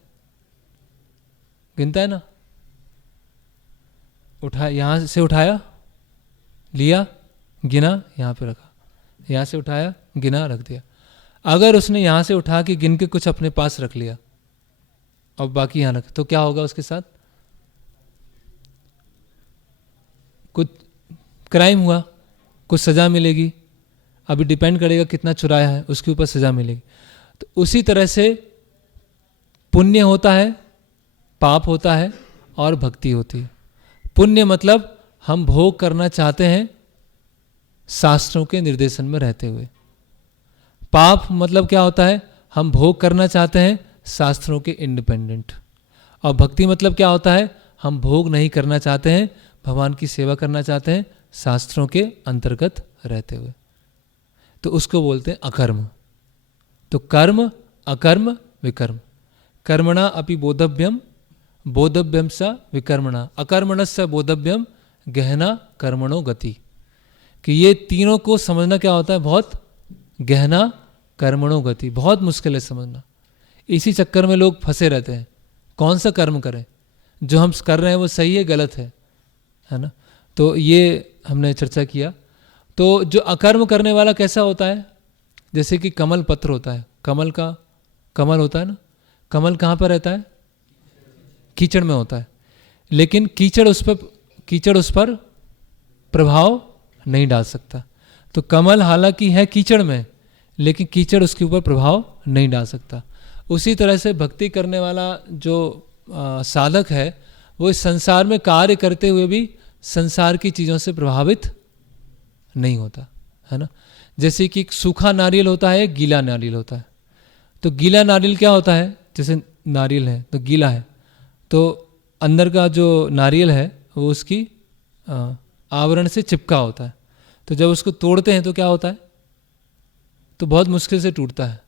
गिनता है ना, उठा, यहां से उठाया, लिया, गिना, यहां पे रखा, यहां से उठाया, गिना, रख दिया। अगर उसने यहां से उठा के गिन के कुछ अपने पास रख लिया और बाकी यहां रख, तो क्या होगा उसके साथ, कुछ क्राइम हुआ, कुछ सजा मिलेगी। अभी डिपेंड करेगा कितना चुराया है, उसके ऊपर सजा मिलेगी। तो उसी तरह से पुण्य होता है, पाप होता है, और भक्ति होती है। पुण्य मतलब हम भोग करना चाहते हैं शास्त्रों के निर्देशन में रहते हुए। पाप मतलब क्या होता है, हम भोग करना चाहते हैं शास्त्रों के इंडिपेंडेंट। और भक्ति मतलब क्या होता है, हम भोग नहीं करना चाहते हैं, भगवान की सेवा करना चाहते हैं शास्त्रों के अंतर्गत रहते हुए। तो उसको बोलते हैं अकर्म। तो कर्म, अकर्म, विकर्म। कर्मणा अपि बोधव्यम, बोधव्यम स विकर्मणा, अकर्मणस्य बोधव्यम, गहना कर्मणो गति। कि ये तीनों को समझना क्या होता है, बहुत गहना कर्मणो गति, बहुत मुश्किल है समझना। इसी चक्कर में लोग फंसे रहते हैं, कौन सा कर्म करें, जो हम कर रहे हैं वो सही है गलत है ना। तो ये हमने चर्चा किया। तो जो अकर्म करने वाला कैसा होता है, जैसे कि कमल पत्र होता है, कमल का कमल होता है ना, कमल कहाँ पर रहता है, कीचड़ में होता है, लेकिन कीचड़ उस पर प्रभाव नहीं डाल सकता। तो कमल हालांकि है कीचड़ में, लेकिन कीचड़ उसके ऊपर प्रभाव नहीं डाल सकता। उसी तरह से भक्ति करने वाला जो साधक है, वो इस संसार में कार्य करते हुए भी संसार की चीज़ों से प्रभावित नहीं होता, है ना। जैसे कि सूखा नारियल होता है, गीला नारियल होता है। तो गीला नारियल क्या होता है, जैसे नारियल है तो गीला है, तो अंदर का जो नारियल है वो उसकी आवरण से चिपका होता है। तो जब उसको तोड़ते हैं तो क्या होता है, तो बहुत मुश्किल से टूटता है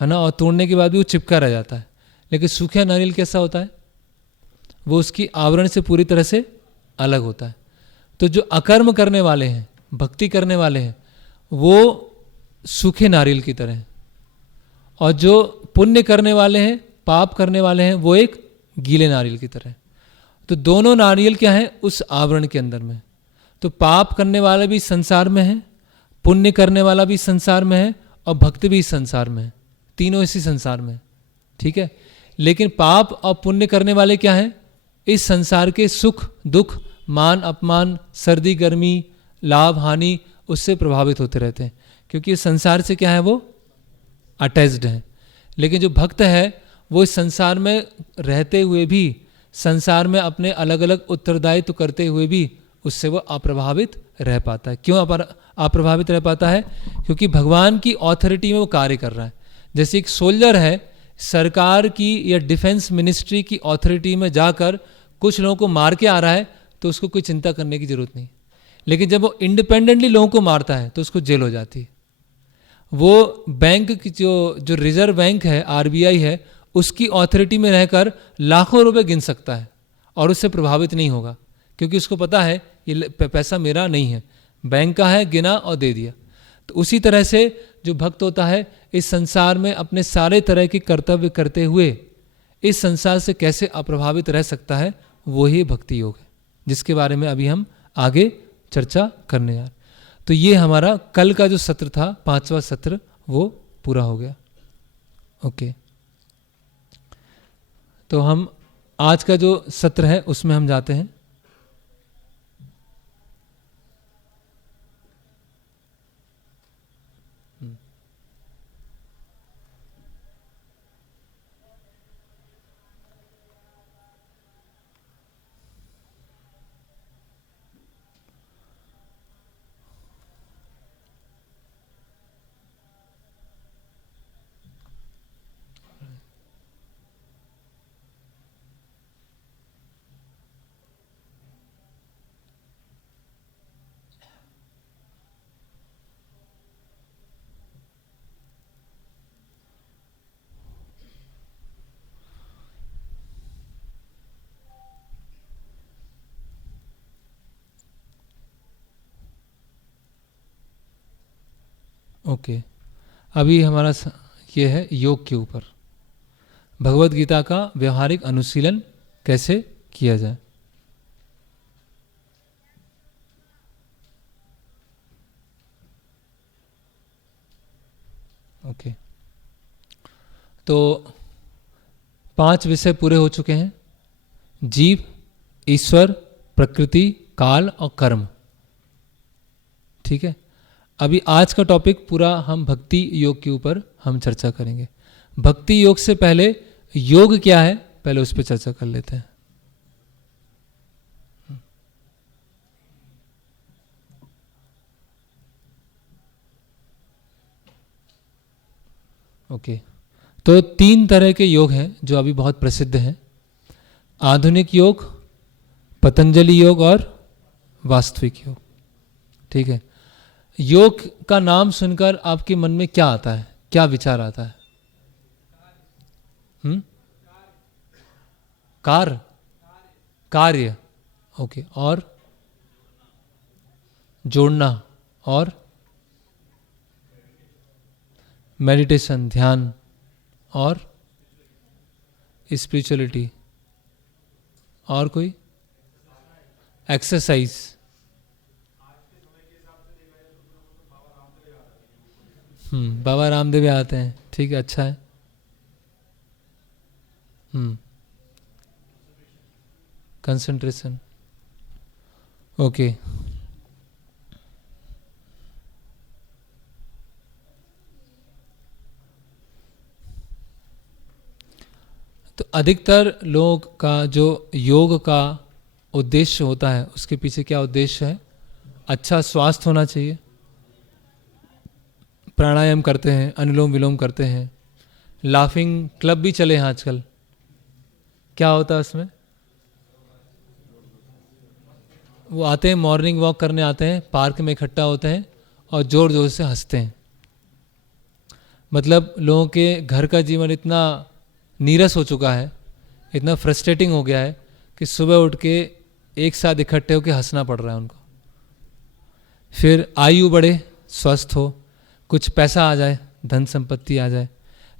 ना, और तोड़ने के बाद भी वो चिपका रह जाता है। लेकिन सूखा नारियल कैसा होता है, वो उसकी आवरण से पूरी तरह से अलग होता है। तो जो अकर्म करने वाले हैं, भक्ति करने वाले हैं, वो सूखे नारियल की तरह हैं, और जो पुण्य करने वाले हैं, पाप करने वाले हैं, वो एक गीले नारियल की तरह है। तो दोनों नारियल क्या है, उस आवरण के अंदर में। तो पाप करने वाला भी संसार में है, पुण्य करने वाला भी संसार में है, और भक्त भी इस संसार में है, तीनों इसी संसार में है। ठीक है। लेकिन पाप और पुण्य करने वाले क्या हैं? इस संसार के सुख दुख, मान अपमान, सर्दी गर्मी, लाभ हानि, उससे प्रभावित होते रहते हैं, क्योंकि इस संसार से क्या है, वो अटैच्ड है। लेकिन जो भक्त है वो इस संसार में रहते हुए भी, संसार में अपने अलग अलग उत्तरदायित्व करते हुए भी उससे वो अप्रभावित रह पाता है। क्यों अप्रभावित रह पाता है? क्योंकि भगवान की ऑथोरिटी में वो कार्य कर रहा है। जैसे एक सोल्जर है, सरकार की या डिफेंस मिनिस्ट्री की ऑथोरिटी में जाकर कुछ लोगों को मार के आ रहा है तो उसको कोई चिंता करने की जरूरत नहीं। लेकिन जब वो इंडिपेंडेंटली लोगों को मारता है तो उसको जेल हो जाती है। वो बैंक की जो रिजर्व बैंक है, आरबीआई है, उसकी ऑथोरिटी में रहकर लाखों रुपए गिन सकता है और उससे प्रभावित नहीं होगा, क्योंकि उसको पता है ये पैसा मेरा नहीं है, बैंक का है, गिना और दे दिया। तो उसी तरह से जो भक्त होता है इस संसार में अपने सारे तरह के कर्तव्य करते हुए इस संसार से कैसे अप्रभावित रह सकता है, वो ही भक्ति योग है, जिसके बारे में अभी हम आगे चर्चा करने जा। तो ये हमारा कल का जो सत्र था, 5वां सत्र, वो पूरा हो गया। ओके, तो हम आज का जो सत्र है उसमें हम जाते हैं। ओके, अभी हमारा ये है योग के ऊपर, भगवत गीता का व्यवहारिक अनुशीलन कैसे किया जाए। ओके, तो 5 विषय पूरे हो चुके हैं: जीव, ईश्वर, प्रकृति, काल और कर्म। ठीक है, अभी आज का टॉपिक पूरा हम भक्ति योग के ऊपर हम चर्चा करेंगे। भक्ति योग से पहले योग क्या है, पहले उस पर चर्चा कर लेते हैं। ओके, तो 3 तरह के योग हैं जो अभी बहुत प्रसिद्ध हैं: आधुनिक योग, पतंजलि योग और वास्तविक योग। ठीक है, योग का नाम सुनकर आपके मन में क्या आता है, क्या विचार आता है? कार्य। ओके, और जोड़ना, और मेडिटेशन, ध्यान, और स्पिरिचुअलिटी, और कोई एक्सरसाइज। बाबा रामदेव आते हैं। ठीक है, अच्छा है। कंसंट्रेशन। ओके, तो अधिकतर लोग का जो योग का उद्देश्य होता है, उसके पीछे क्या उद्देश्य है? अच्छा स्वास्थ्य होना चाहिए। प्राणायाम करते हैं, अनुलोम विलोम करते हैं, लाफिंग क्लब भी चले हैं आजकल। क्या होता है उसमें? वो आते हैं, मॉर्निंग वॉक करने आते हैं, पार्क में इकट्ठा होते हैं और जोर जोर से हंसते हैं। मतलब लोगों के घर का जीवन इतना नीरस हो चुका है, इतना फ्रस्ट्रेटिंग हो गया है कि सुबह उठ के एक साथ इकट्ठे होकर हंसना पड़ रहा है उनको। फिर आयु बढ़े, स्वस्थ हो, कुछ पैसा आ जाए, धन संपत्ति आ जाए,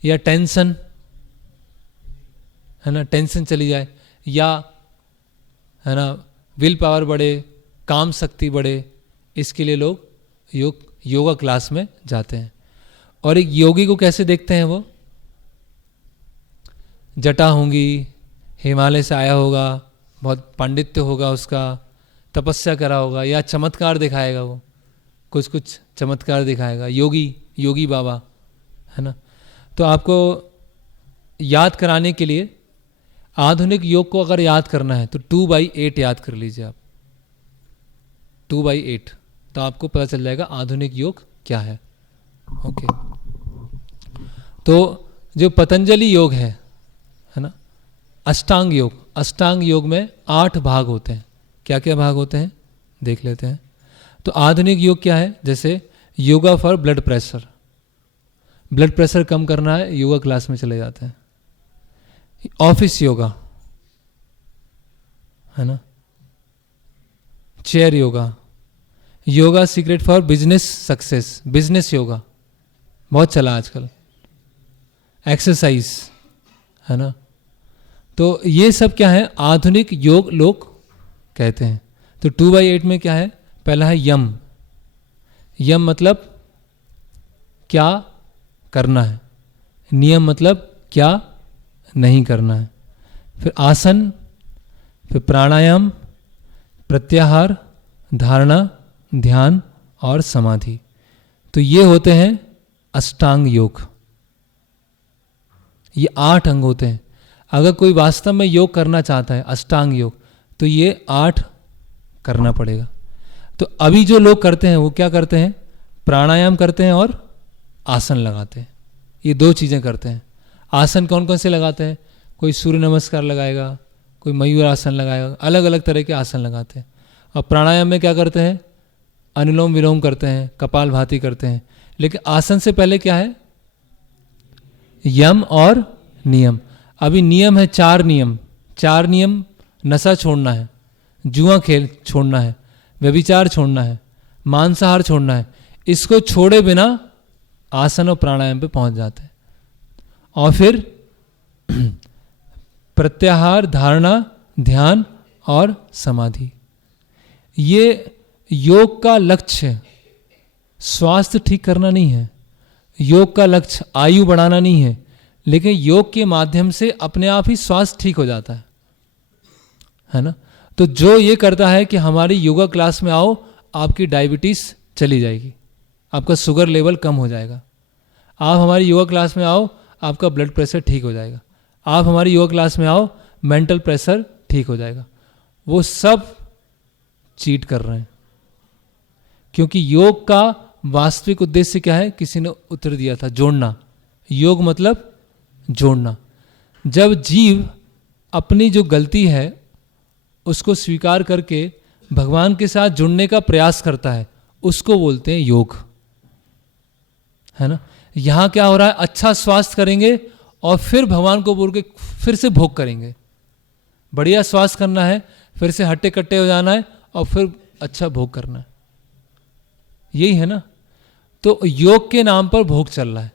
या टेंशन है ना, टेंशन चली जाए, या है ना विल पावर बढ़े, काम शक्ति बढ़े, इसके लिए लोग योगा क्लास में जाते हैं। और एक योगी को कैसे देखते हैं? जटा होंगी, हिमालय से आया होगा, बहुत पांडित्य होगा उसका, तपस्या करा होगा, या चमत्कार दिखाएगा, वो कुछ कुछ चमत्कार दिखाएगा, योगी बाबा, है ना। तो आपको याद कराने के लिए आधुनिक योग को अगर याद करना है तो 2/8 याद कर लीजिए आप, 2/8, तो आपको पता चल जाएगा आधुनिक योग क्या है। ओके, तो जो पतंजलि योग है ना, अष्टांग योग में 8 भाग होते हैं। क्या क्या भाग होते हैं देख लेते हैं। तो आधुनिक योग क्या है, जैसे योगा फॉर ब्लड प्रेशर कम करना है, योगा क्लास में चले जाते हैं। ऑफिस योगा, है ना, chair yoga secret for business success, business yoga बहुत चला आजकल, एक्सरसाइज, है ना। तो ये सब क्या है, आधुनिक योग लोग कहते हैं। तो 2/8 में क्या है, पहला है यम मतलब क्या करना है, नियम मतलब क्या नहीं करना है, फिर आसन, फिर प्राणायाम, प्रत्याहार, धारणा, ध्यान और समाधि। तो ये होते हैं अष्टांग योग। ये 8 अंग होते हैं। अगर कोई वास्तव में योग करना चाहता है, अष्टांग योग, तो ये 8 करना पड़ेगा। तो अभी जो लोग करते हैं वो क्या करते हैं, प्राणायाम करते हैं और आसन लगाते हैं। ये 2 चीज़ें करते हैं। आसन कौन कौन से लगाते हैं, कोई सूर्य नमस्कार लगाएगा, कोई मयूर आसन लगाएगा, अलग अलग तरह के आसन लगाते हैं। और प्राणायाम में क्या करते हैं, अनुलोम विलोम करते हैं, कपालभाति करते हैं। लेकिन आसन से पहले क्या है, यम और नियम। अभी नियम है 4 नियम। नशा छोड़ना है, जुआ खेल छोड़ना है, व्यभिचार छोड़ना है, मांसाहार छोड़ना है। इसको छोड़े बिना आसन और प्राणायाम पे पहुंच जाते हैं। और फिर प्रत्याहार, धारणा, ध्यान और समाधि। ये योग का लक्ष्य स्वास्थ्य ठीक करना नहीं है, योग का लक्ष्य आयु बढ़ाना नहीं है, लेकिन योग के माध्यम से अपने आप ही स्वास्थ्य ठीक हो जाता है ना। तो जो ये करता है कि हमारी योगा क्लास में आओ, आपकी डायबिटीज चली जाएगी, आपका शुगर लेवल कम हो जाएगा। आप हमारी योगा क्लास में आओ, आपका ब्लड प्रेशर ठीक हो जाएगा। आप हमारी योगा क्लास में आओ, मेंटल प्रेशर ठीक हो जाएगा। वो सब चीट कर रहे हैं, क्योंकि योग का वास्तविक उद्देश्य क्या है, किसी ने उत्तर दिया था, जोड़ना। योग मतलब जोड़ना। जब जीव अपनी जो गलती है उसको स्वीकार करके भगवान के साथ जुड़ने का प्रयास करता है, उसको बोलते हैं योग, है ना। यहां क्या हो रहा है, अच्छा स्वास्थ्य करेंगे और फिर भगवान को बोल के फिर से भोग करेंगे। बढ़िया स्वास्थ्य करना है, फिर से हट्टे कट्टे हो जाना है और फिर अच्छा भोग करना है, यही है ना। तो योग के नाम पर भोग चल रहा है।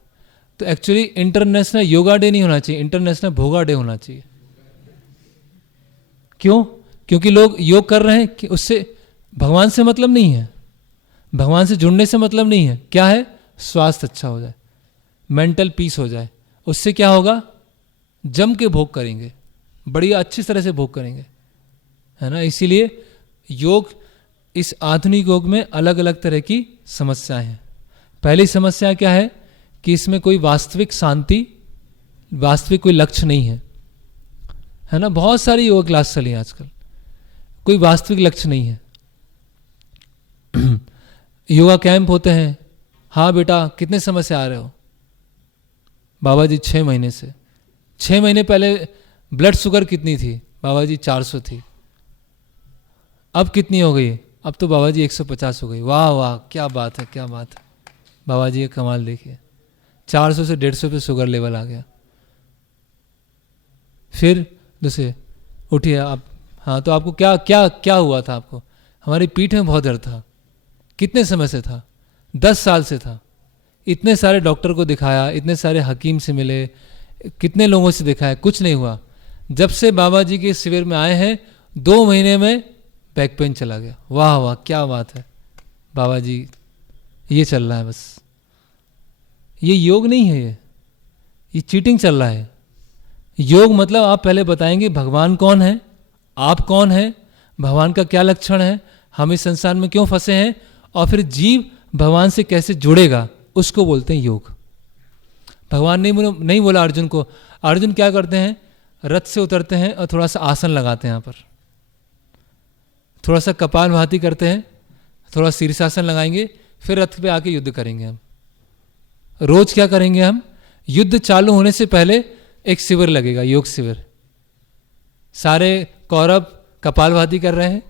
तो एक्चुअली इंटरनेशनल योगा डे नहीं होना चाहिए, इंटरनेशनल भोगा डे होना चाहिए। क्यों? क्योंकि लोग योग कर रहे हैं कि उससे भगवान से मतलब नहीं है, भगवान से जुड़ने से मतलब नहीं है। क्या है, स्वास्थ्य अच्छा हो जाए, मेंटल पीस हो जाए। उससे क्या होगा, जम के भोग करेंगे, बढ़िया अच्छी तरह से भोग करेंगे, है ना। इसीलिए योग, इस आधुनिक योग में अलग अलग तरह की समस्याएं हैं। पहली समस्या क्या है कि इसमें कोई वास्तविक शांति, वास्तविक कोई लक्ष्य नहीं है ना। बहुत सारी योगा क्लास चली आजकल, कोई वास्तविक लक्ष्य नहीं है। योगा कैंप होते हैं, हाँ बेटा कितने समय से आ रहे हो, बाबा जी 6 महीने से। 6 महीने पहले ब्लड शुगर कितनी थी, बाबा जी 400 थी। अब कितनी हो गई, अब तो बाबा जी 150 हो गई। वाह वाह, क्या बात है, क्या बात है, बाबा जी ये कमाल देखिए, 400 से 150 पे शुगर लेवल आ गया। फिर दूसरे उठिए आप, हाँ तो आपको क्या क्या क्या हुआ था आपको, हमारी पीठ में बहुत दर्द था। कितने समय से था, 10 साल से था। इतने सारे डॉक्टर को दिखाया, इतने सारे हकीम से मिले, कितने लोगों से दिखाया, कुछ नहीं हुआ। जब से बाबा जी के शिविर में आए हैं 2 महीने में बैक पेन चला गया। वाह वाह, क्या बात है बाबा जी, ये चल रहा है बस। ये योग नहीं है, ये चीटिंग चल रहा है। योग मतलब आप पहले बताएंगे भगवान कौन है, आप कौन है, भगवान का क्या लक्षण है, हम इस संसार में क्यों फंसे हैं, और फिर जीव भगवान से कैसे जुड़ेगा, उसको बोलते हैं योग। भगवान नहीं बोला अर्जुन को। अर्जुन क्या करते हैं, रथ से उतरते हैं और थोड़ा सा आसन लगाते हैं, यहाँ पर थोड़ा सा कपाल भाती करते हैं, थोड़ा शीर्षासन लगाएंगे, फिर रथ पे आके युद्ध करेंगे। हम रोज क्या करेंगे, हम युद्ध चालू होने से पहले एक शिविर लगेगा, योग शिविर। सारे कौरव कपालभाति कर रहे हैं,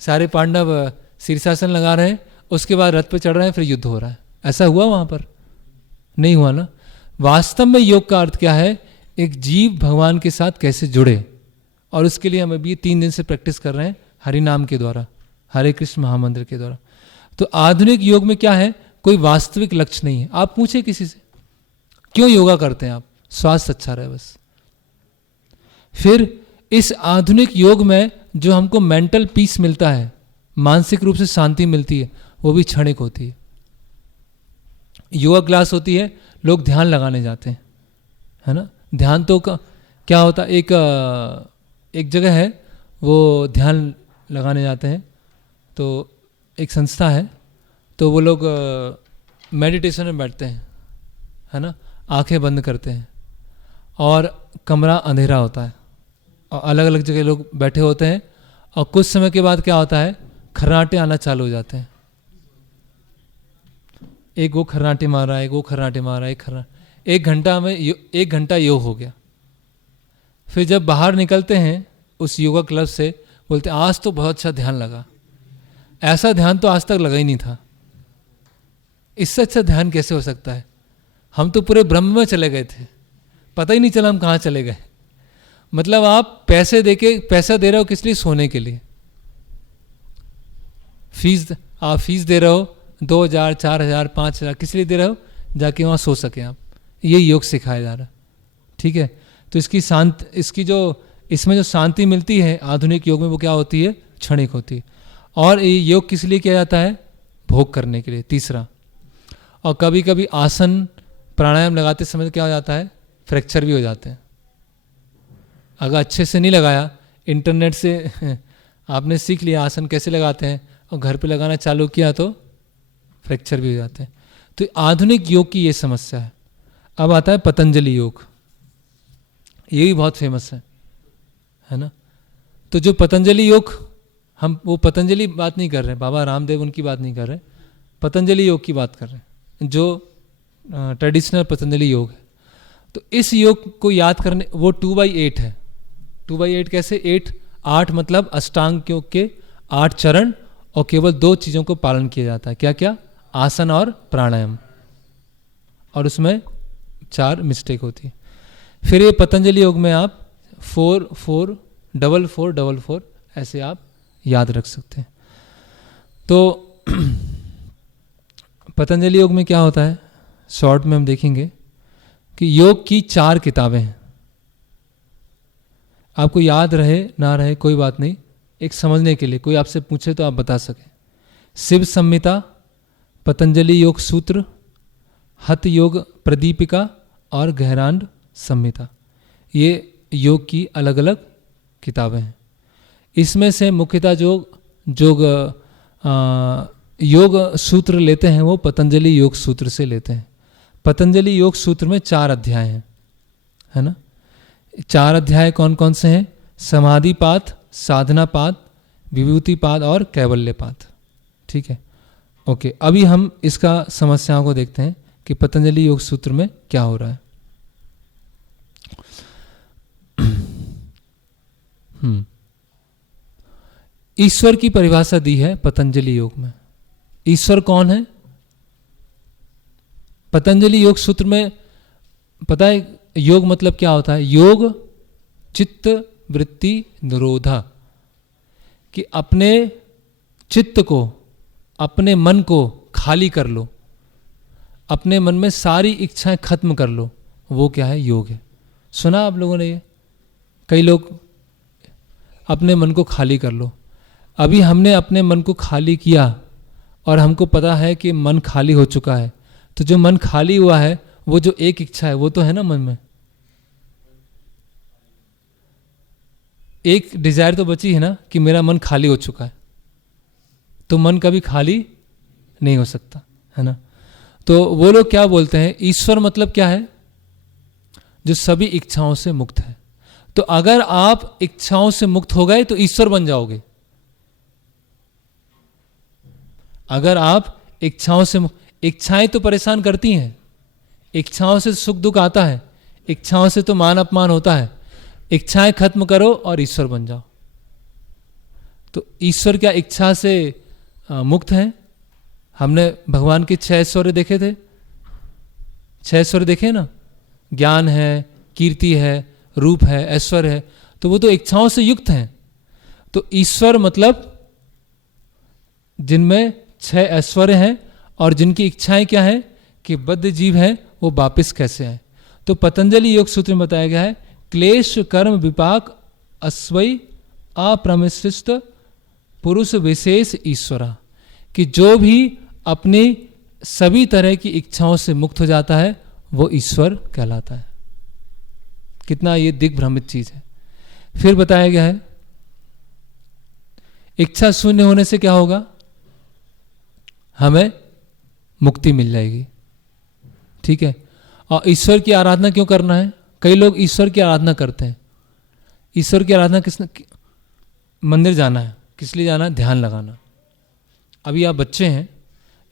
सारे पांडव शीर्षासन लगा रहे हैं, उसके बाद रथ पे चढ़ रहे हैं, फिर युद्ध हो रहा है। ऐसा हुआ वहां पर? नहीं हुआ ना। वास्तव में योग का अर्थ क्या है, एक जीव भगवान के साथ कैसे जुड़े, और उसके लिए हम अभी 3 दिन से प्रैक्टिस कर रहे हैं हरि नाम के द्वारा, हरे कृष्ण महामंत्र के द्वारा। तो आधुनिक योग में क्या है, कोई वास्तविक लक्ष्य नहीं है। आप पूछे किसी से क्यों योगा करते हैं आप, स्वास्थ्य अच्छा रहे बस। फिर इस आधुनिक योग में जो हमको मेंटल पीस मिलता है, मानसिक रूप से शांति मिलती है, वो भी क्षणिक होती है। योगा क्लास होती है, लोग ध्यान लगाने जाते हैं, है ना। ध्यान तो क्या होता है, एक जगह है वो ध्यान लगाने जाते हैं, तो एक संस्था है, तो वो लोग मेडिटेशन में बैठते हैं, है ना, आंखें बंद करते हैं और कमरा अंधेरा होता है और अलग अलग जगह लोग बैठे होते हैं, और कुछ समय के बाद क्या होता है, खर्राटे आना चालू हो जाते हैं। एक वो खर्राटे मार रहा है, एक वो खर्राटे मार रहा है, एक घंटा में 1 घंटा योग हो गया। फिर जब बाहर निकलते हैं उस योगा क्लब से, बोलते आज तो बहुत अच्छा ध्यान लगा, ऐसा ध्यान तो आज तक लगा ही नहीं था, इससे अच्छा ध्यान कैसे हो सकता है, हम तो पूरे ब्रह्म में चले गए थे, पता ही नहीं चला हम कहाँ चले गए। मतलब आप पैसा दे रहे हो किस लिए, सोने के लिए। आप फीस दे रहे हो 2000, 4000, 5000, किस लिए दे रहे हो, जाके वहाँ सो सके आप। ये योग सिखाया जा रहा है, ठीक है। तो इसमें जो शांति मिलती है आधुनिक योग में, वो क्या होती है, क्षणिक होती है। और ये योग किस लिए किया जाता है, भोग करने के लिए, तीसरा। और कभी कभी आसन प्राणायाम लगाते समय क्या हो जाता है, फ्रैक्चर भी हो जाते हैं। अगर अच्छे से नहीं लगाया, इंटरनेट से आपने सीख लिया आसन कैसे लगाते हैं और घर पे लगाना चालू किया, तो फ्रैक्चर भी हो जाते हैं। तो आधुनिक योग की ये समस्या है। अब आता है पतंजलि योग, ये भी बहुत फेमस है ना। तो जो पतंजलि योग, हम वो पतंजलि बात नहीं कर रहे हैं, बाबा रामदेव उनकी बात नहीं कर रहे, पतंजलि योग की बात कर रहे हैं, जो ट्रेडिशनल पतंजलि योग है। तो इस योग को याद करने, वो 2/8 है। 2/8 कैसे, 8 मतलब अष्टांग योग के 8 चरण, और केवल 2 चीज़ों को पालन किया जाता है। क्या क्या, आसन और प्राणायाम, और उसमें 4 मिस्टेक होती है। फिर ये पतंजलि योग में आप 4-4-4-4-4 ऐसे आप याद रख सकते हैं। तो पतंजलि योग में क्या होता है, शॉर्ट में हम देखेंगे कि योग की 4 किताबें हैं। आपको याद रहे ना रहे कोई बात नहीं, एक समझने के लिए, कोई आपसे पूछे तो आप बता सकें। शिव संहिता, पतंजलि योग सूत्र, हत योग प्रदीपिका और गहरांड संहिता, ये योग की अलग अलग किताबें हैं। इसमें से मुख्यतः जो योग सूत्र लेते हैं वो पतंजलि योग सूत्र से लेते हैं। पतंजलि योग सूत्र में 4 अध्याय हैं, है ना। 4 अध्याय कौन कौन से हैं, समाधिपात, साधनापात, विभूतिपात और कैवल्यपात, ठीक है। ओके, अभी हम इसका समस्याओं को देखते हैं कि पतंजलि योग सूत्र में क्या हो रहा है। ईश्वर की परिभाषा दी है पतंजलि योग में। ईश्वर कौन है, पतंजलि योग सूत्र में पता है योग मतलब क्या होता है। योग चित्त वृत्ति निरोधा, कि अपने चित्त को, अपने मन को खाली कर लो, अपने मन में सारी इच्छाएं खत्म कर लो, वो क्या है, योग है। सुना आप लोगों ने ये, कई लोग अपने मन को खाली कर लो। अभी हमने अपने मन को खाली किया और हमको पता है कि मन खाली हो चुका है, तो जो मन खाली हुआ है वो जो एक इच्छा है वो तो है ना मन में, एक डिजायर तो बची है ना कि मेरा मन खाली हो चुका है, तो मन कभी खाली नहीं हो सकता, है ना। तो वो लोग क्या बोलते हैं, ईश्वर मतलब क्या है, जो सभी इच्छाओं से मुक्त है। तो अगर आप इच्छाओं से मुक्त हो गए तो ईश्वर बन जाओगे। अगर आप इच्छाओं से, इच्छाएं तो परेशान करती हैं, इच्छाओं से सुख दुख आता है, इच्छाओं से तो मान अपमान होता है। इच्छाएं खत्म करो और ईश्वर बन जाओ। तो ईश्वर क्या इच्छा से मुक्त है? हमने भगवान के 6 ऐश्वर्य देखे थे, 6 ऐश्वर्य देखे ना, ज्ञान है, कीर्ति है, रूप है, ऐश्वर्य है, तो वो तो इच्छाओं से युक्त हैं। तो ईश्वर मतलब जिनमें 6 ऐश्वर्य हैं और जिनकी इच्छाएं क्या है कि बद्ध जीव है, वो वापिस कैसे आए। तो पतंजलि योग सूत्र में बताया गया है, क्लेश कर्म विपाक अस्वई अप्रमिश्रित पुरुष विशेष ईश्वरा, कि जो भी अपनी सभी तरह की इच्छाओं से मुक्त हो जाता है वो ईश्वर कहलाता है। कितना ये दिग्भ्रमित चीज है। फिर बताया गया है, इच्छा शून्य होने से क्या होगा, हमें मुक्ति मिल जाएगी। ठीक है। और ईश्वर की आराधना क्यों करना है? कई लोग ईश्वर की आराधना करते हैं। ईश्वर की आराधना किसने, मंदिर जाना है, किस लिए जाना है? ध्यान लगाना। अभी आप बच्चे हैं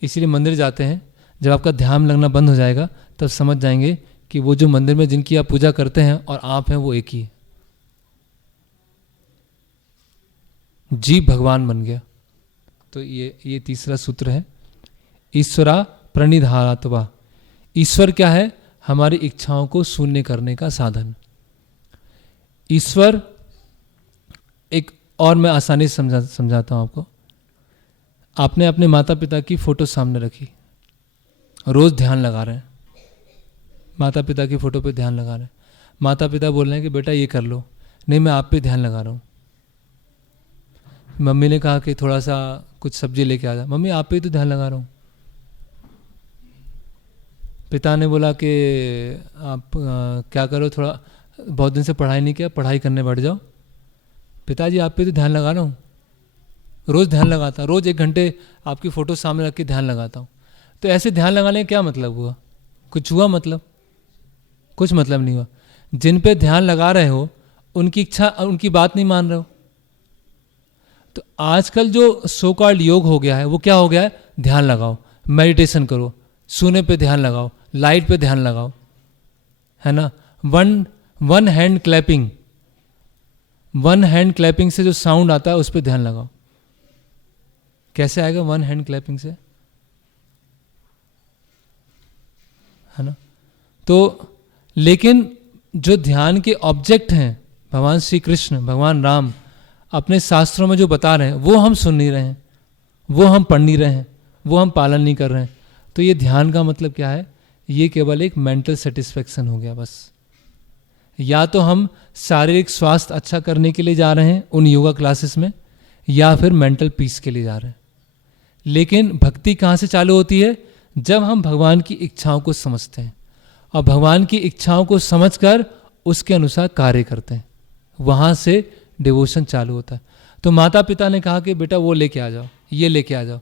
इसलिए मंदिर जाते हैं, जब आपका ध्यान लगना बंद हो जाएगा तब समझ जाएंगे कि वो जो मंदिर में जिनकी आप पूजा करते हैं और आप हैं वो एक ही है। जीव भगवान बन गया। तो ये तीसरा सूत्र है, ईश्वरा प्रणिधारात्वा। ईश्वर क्या है? हमारी इच्छाओं को शून्य करने का साधन। ईश्वर एक और मैं आसानी से समझाता हूं आपको। आपने अपने माता पिता की फोटो सामने रखी, रोज ध्यान लगा रहे हैं, माता पिता की फोटो पे ध्यान लगा रहे हैं। माता पिता बोल रहे हैं कि बेटा ये कर लो, नहीं मैं आप पे ध्यान लगा रहा हूं। मम्मी ने कहा कि थोड़ा सा कुछ सब्जी लेके आ जा, मम्मी आप पे ही तो ध्यान लगा रहा हूं। पिता ने बोला कि आप क्या करो, थोड़ा बहुत दिन से पढ़ाई नहीं किया, पढ़ाई करने बैठ जाओ। पिताजी आप पे तो ध्यान लगा रहा हूँ, रोज़ ध्यान लगाता, रोज़ 1 घंटे आपकी फ़ोटो सामने रख के ध्यान लगाता हूँ। तो ऐसे ध्यान लगाने का क्या मतलब हुआ? कुछ हुआ मतलब? कुछ मतलब नहीं हुआ। जिन पे ध्यान लगा रहे हो उनकी इच्छा, उनकी बात नहीं मान रहे हो। तो आजकल जो सो कॉल्ड योग हो गया है वो क्या हो गया है? ध्यान लगाओ, मेडिटेशन करो, सोने पे ध्यान लगाओ, लाइट पे ध्यान लगाओ, है ना। One hand clapping, one hand clapping से जो साउंड आता है उस पर ध्यान लगाओ। कैसे आएगा वन हैंड क्लैपिंग से? है ना। तो लेकिन जो ध्यान के ऑब्जेक्ट हैं, भगवान श्री कृष्ण, भगवान राम अपने शास्त्रों में जो बता रहे हैं वो हम सुन नहीं रहे हैं, वो हम पढ़ नहीं रहे हैं, वो हम पालन नहीं कर रहे हैं। तो ये ध्यान का मतलब क्या है? ये केवल एक मेंटल सेटिस्फेक्शन हो गया बस। या तो हम शारीरिक स्वास्थ्य अच्छा करने के लिए जा रहे हैं उन योगा क्लासेस में, या फिर मेंटल पीस के लिए जा रहे हैं। लेकिन भक्ति कहाँ से चालू होती है? जब हम भगवान की इच्छाओं को समझते हैं और भगवान की इच्छाओं को समझकर उसके अनुसार कार्य करते हैं, वहाँ से डिवोशन चालू होता है। तो माता पिता ने कहा कि बेटा वो लेके आ जाओ, ये लेके आ जाओ,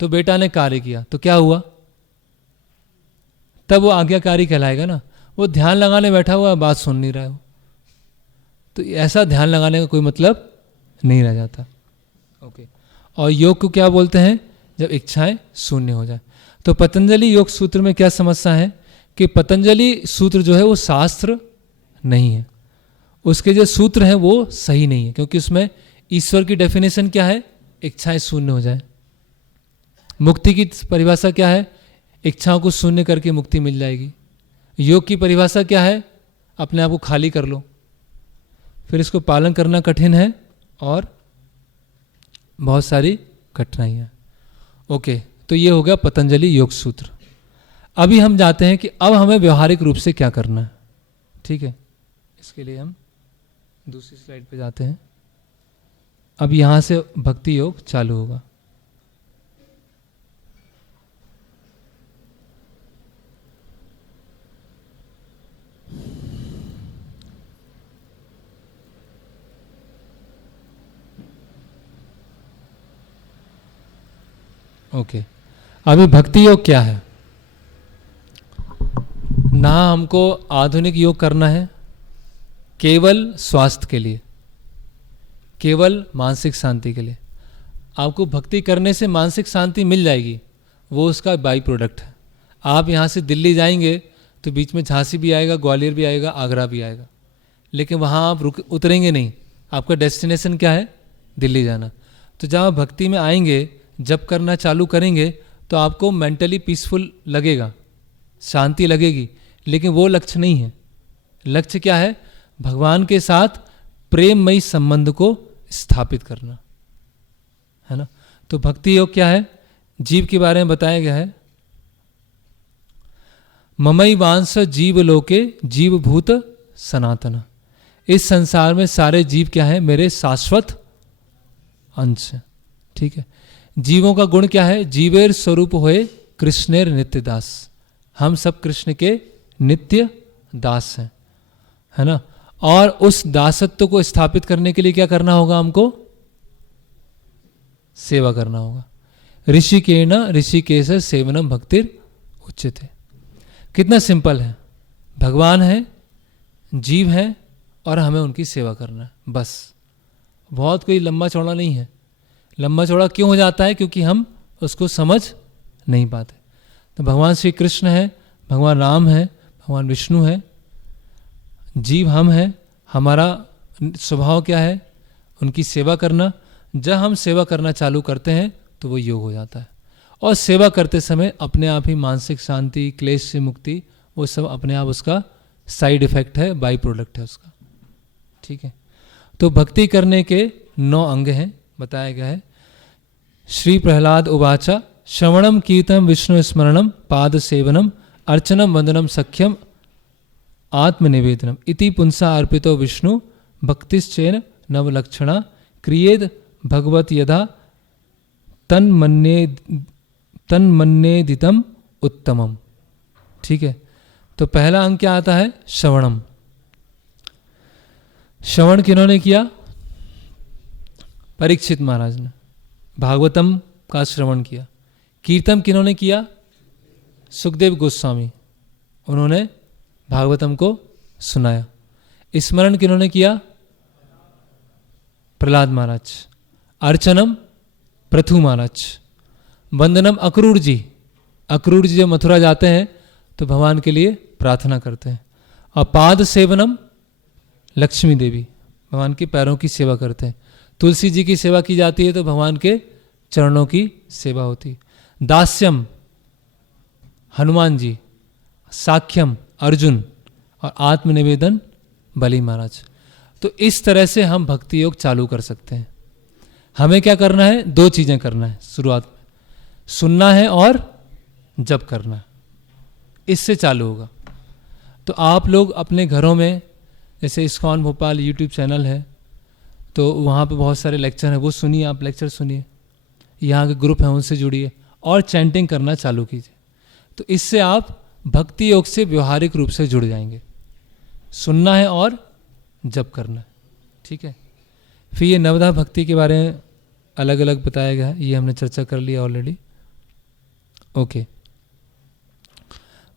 तो बेटा ने कार्य किया, तो क्या हुआ? तब वो आज्ञाकारी कहलाएगा ना। वो ध्यान लगाने बैठा हुआ, बात सुन नहीं रहा हो, तो ऐसा ध्यान लगाने का कोई मतलब नहीं रह जाता। ओके। और योग को क्या बोलते हैं? जब इच्छाएं शून्य हो जाए। तो पतंजलि योग सूत्र में क्या समस्या है कि पतंजलि सूत्र जो है वो शास्त्र नहीं है, उसके जो सूत्र हैं वो सही नहीं है, क्योंकि उसमें ईश्वर की डेफिनेशन क्या है? इच्छाएं शून्य हो जाए। मुक्ति की परिभाषा क्या है? इच्छाओं को शून्य करके मुक्ति मिल जाएगी। योग की परिभाषा क्या है? अपने आप को खाली कर लो। फिर इसको पालन करना कठिन है और बहुत सारी कठिनाइयाँ। ओके, तो ये हो गया पतंजलि योग सूत्र। अभी हम जाते हैं कि अब हमें व्यवहारिक रूप से क्या करना है। ठीक है, इसके लिए हम दूसरी स्लाइड पे जाते हैं। अब यहाँ से भक्ति योग चालू होगा। ओके, अभी भक्ति योग क्या है? ना हमको आधुनिक योग करना है केवल स्वास्थ्य के लिए, केवल मानसिक शांति के लिए। आपको भक्ति करने से मानसिक शांति मिल जाएगी, वो उसका बाई प्रोडक्ट है। आप यहाँ से दिल्ली जाएंगे तो बीच में झांसी भी आएगा, ग्वालियर भी आएगा, आगरा भी आएगा, लेकिन वहाँ आप उतरेंगे नहीं। आपका डेस्टिनेशन क्या है? दिल्ली जाना। तो जब आप भक्ति में आएंगे, जब करना चालू करेंगे तो आपको मेंटली पीसफुल लगेगा, शांति लगेगी, लेकिन वो लक्ष्य नहीं है। लक्ष्य क्या है? भगवान के साथ प्रेममयी संबंध को स्थापित करना, है ना। तो भक्ति योग क्या है? जीव के बारे में बताया गया है, ममई वांस जीव लोके जीव भूत सनातन। इस संसार में सारे जीव क्या है? मेरे शाश्वत अंश है। ठीक है। जीवों का गुण क्या है? जीवेर स्वरूप होए कृष्णेर नित्य दास। हम सब कृष्ण के नित्य दास हैं, है ना। और उस दासत्व को स्थापित करने के लिए क्या करना होगा? हमको सेवा करना होगा। ऋषिकेण ऋषिकेश सेवनम भक्तिर उच्यते। कितना सिंपल है। भगवान है, जीव है, और हमें उनकी सेवा करना है, बस। बहुत कोई लंबा चौड़ा नहीं है। लंबा चौड़ा क्यों हो जाता है? क्योंकि हम उसको समझ नहीं पाते। तो भगवान श्री कृष्ण है, भगवान राम है, भगवान विष्णु है, जीव हम हैं। हमारा स्वभाव क्या है? उनकी सेवा करना। जब हम सेवा करना चालू करते हैं तो वो योग हो जाता है। और सेवा करते समय अपने आप ही मानसिक शांति, क्लेश से मुक्ति, वो सब अपने आप उसका साइड इफेक्ट है, बाई प्रोडक्ट है उसका। ठीक है। तो भक्ति करने के 9 अंग हैं, बताया गया है। श्री प्रहलाद उवाचा श्रवणम कीर्तनम विष्णु स्मरणम पाद सेवनम अर्चनम वंदनम सख्यम आत्मनिवेदनम इति पुंसा अर्पितो विष्णु भक्तिश्चेन नवलक्षणा क्रियेद भगवत यदा तन्मन्येदितम उत्तमम। ठीक है। तो पहला अंग क्या आता है? श्रवणम। श्रवण किन्होंने किया? परीक्षित महाराज ने भागवतम का श्रवण किया। कीर्तन किन्होंने किया? सुखदेव गोस्वामी, उन्होंने भागवतम को सुनाया। स्मरण किन्होंने किया? प्रहलाद महाराज। अर्चनम पृथु महाराज। वंदनम अक्रूर जी। अक्रूर जी जब मथुरा जाते हैं तो भगवान के लिए प्रार्थना करते हैं। और पाद सेवनम लक्ष्मी देवी, भगवान के पैरों की सेवा करते हैं। तुलसी जी की सेवा की जाती है तो भगवान के चरणों की सेवा होती है। दास्यम हनुमान जी, साख्यम अर्जुन, और आत्मनिवेदन बलि महाराज। तो इस तरह से हम भक्ति योग चालू कर सकते हैं। हमें क्या करना है? 2 चीजें करना है शुरुआत में, सुनना है और जप करना है। इससे चालू होगा। तो आप लोग अपने घरों में, जैसे इस्कॉन भोपाल यूट्यूब चैनल है, तो वहाँ पे बहुत सारे लेक्चर हैं, वो सुनिए, आप लेक्चर सुनिए। यहाँ के ग्रुप हैं, उनसे जुड़िए और चैंटिंग करना चालू कीजिए। तो इससे आप भक्ति योग से व्यवहारिक रूप से जुड़ जाएंगे। सुनना है और जप करना है। ठीक है। फिर ये नवधा भक्ति के बारे में अलग अलग बताया गया है, ये हमने चर्चा कर लिया ऑलरेडी। ओके।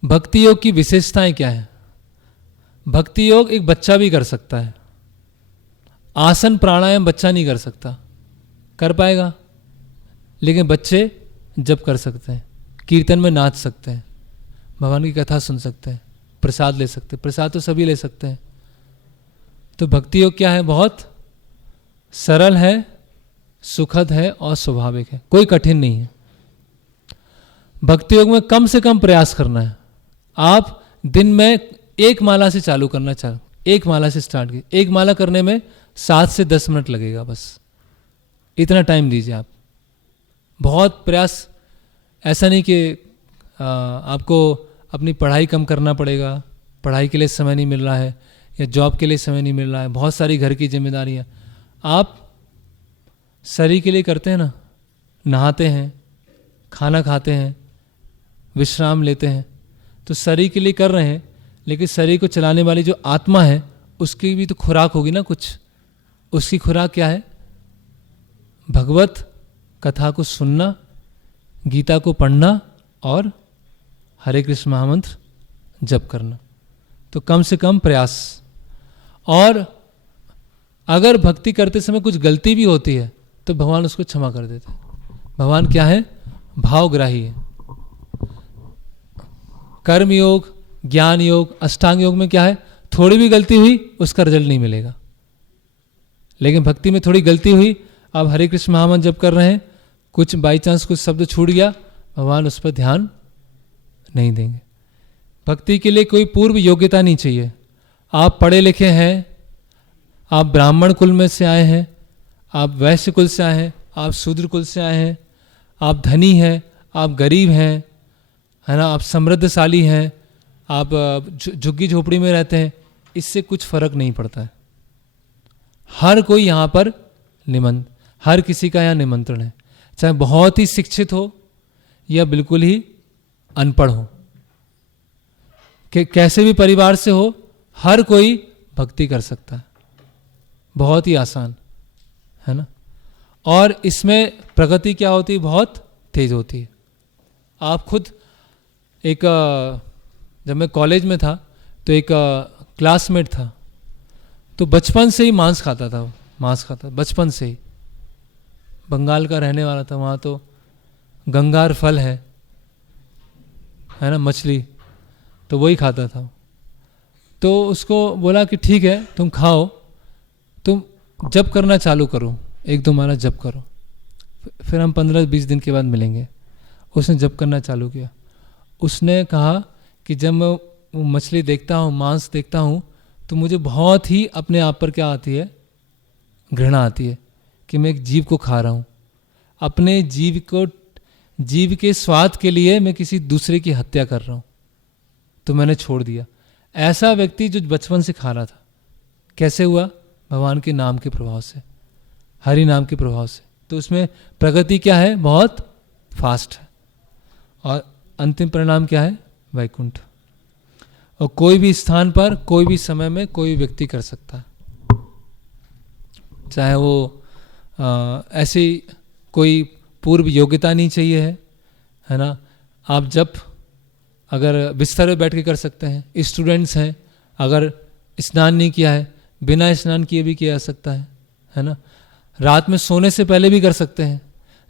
भक्ति योग की विशेषताएं क्या है? भक्ति योग एक बच्चा भी कर सकता है। आसन प्राणायाम बच्चा नहीं कर सकता, कर पाएगा, लेकिन बच्चे जप कर सकते हैं, कीर्तन में नाच सकते हैं, भगवान की कथा सुन सकते हैं, प्रसाद ले सकते हैं। प्रसाद तो सभी ले सकते हैं। तो भक्ति योग क्या है? बहुत सरल है, सुखद है और स्वाभाविक है, कोई कठिन नहीं है। भक्ति योग में कम से कम प्रयास करना है। आप दिन में 1 माला से चालू करना चाहो, 1 माला से स्टार्ट कीजिए। 1 माला करने में 7 से 10 मिनट लगेगा, बस इतना टाइम दीजिए आप। बहुत प्रयास, ऐसा नहीं कि आपको अपनी पढ़ाई कम करना पड़ेगा, पढ़ाई के लिए समय नहीं मिल रहा है या जॉब के लिए समय नहीं मिल रहा है, बहुत सारी घर की जिम्मेदारियां। आप शरीर के लिए करते हैं ना, नहाते हैं, खाना खाते हैं, विश्राम लेते हैं, तो शरीर के लिए कर रहे हैं, लेकिन शरीर को चलाने वाली जो आत्मा है उसकी भी तो खुराक होगी ना कुछ। उसकी खुराक क्या है? भगवत कथा को सुनना, गीता को पढ़ना और हरे कृष्ण महामंत्र जप करना। तो कम से कम प्रयास। और अगर भक्ति करते समय कुछ गलती भी होती है तो भगवान उसको क्षमा कर देते हैं। भगवान क्या है? भावग्राही है। कर्म योग, ज्ञान योग, अष्टांग योग में क्या है? थोड़ी भी गलती हुई उसका रिजल्ट नहीं मिलेगा। लेकिन भक्ति में थोड़ी गलती हुई, आप हरे कृष्ण महामंत्र जप कर रहे हैं, कुछ बाई चांस कुछ शब्द छूट गया, भगवान उस पर ध्यान नहीं देंगे। भक्ति के लिए कोई पूर्व योग्यता नहीं चाहिए। आप पढ़े लिखे हैं, आप ब्राह्मण कुल में से आए हैं, आप वैश्य कुल से आए हैं, आप शूद्र कुल से आए हैं, आप धनी हैं, आप गरीब हैं, है ना, आप समृद्धशाली हैं, आप झुग्गी झोपड़ी में रहते हैं, इससे कुछ फर्क नहीं पड़ता है। हर कोई यहाँ पर हर किसी का यहाँ निमंत्रण है, चाहे बहुत ही शिक्षित हो या बिल्कुल ही अनपढ़ हो, कि कैसे भी परिवार से हो, हर कोई भक्ति कर सकता है। बहुत ही आसान है ना। और इसमें प्रगति क्या होती है? बहुत तेज होती है। आप खुद जब मैं कॉलेज में था तो एक क्लासमेट था, तो बचपन से ही मांस खाता था, बचपन से ही। बंगाल का रहने वाला था, वहाँ तो गंगार फल है ना, मछली, तो वही खाता था। तो उसको बोला कि ठीक है तुम खाओ, तुम जप करना चालू करो, 1-2 महीना जप करो, फिर हम 15-20 दिन के बाद मिलेंगे। उसने जप करना चालू किया। उसने कहा कि जब मैं मछली देखता हूँ, मांस देखता हूँ, तो मुझे बहुत ही अपने आप पर क्या आती है? घृणा आती है कि मैं एक जीव को खा रहा हूँ। अपने जीव के स्वाद के लिए मैं किसी दूसरे की हत्या कर रहा हूँ, तो मैंने छोड़ दिया। ऐसा व्यक्ति जो बचपन से खा रहा था, कैसे हुआ? भगवान के नाम के प्रभाव से, हरि नाम के प्रभाव से। तो उसमें प्रगति क्या है? बहुत फास्ट है। और अंतिम परिणाम क्या है? वैकुंठ। और कोई भी स्थान पर, कोई भी समय में कोई भी व्यक्ति कर सकता है, चाहे वो ऐसी कोई पूर्व योग्यता नहीं चाहिए है ना। आप जब अगर बिस्तर में बैठ के कर सकते हैं। स्टूडेंट्स हैं, अगर स्नान नहीं किया है, बिना स्नान किए भी किया जा सकता है ना। रात में सोने से पहले भी कर सकते हैं।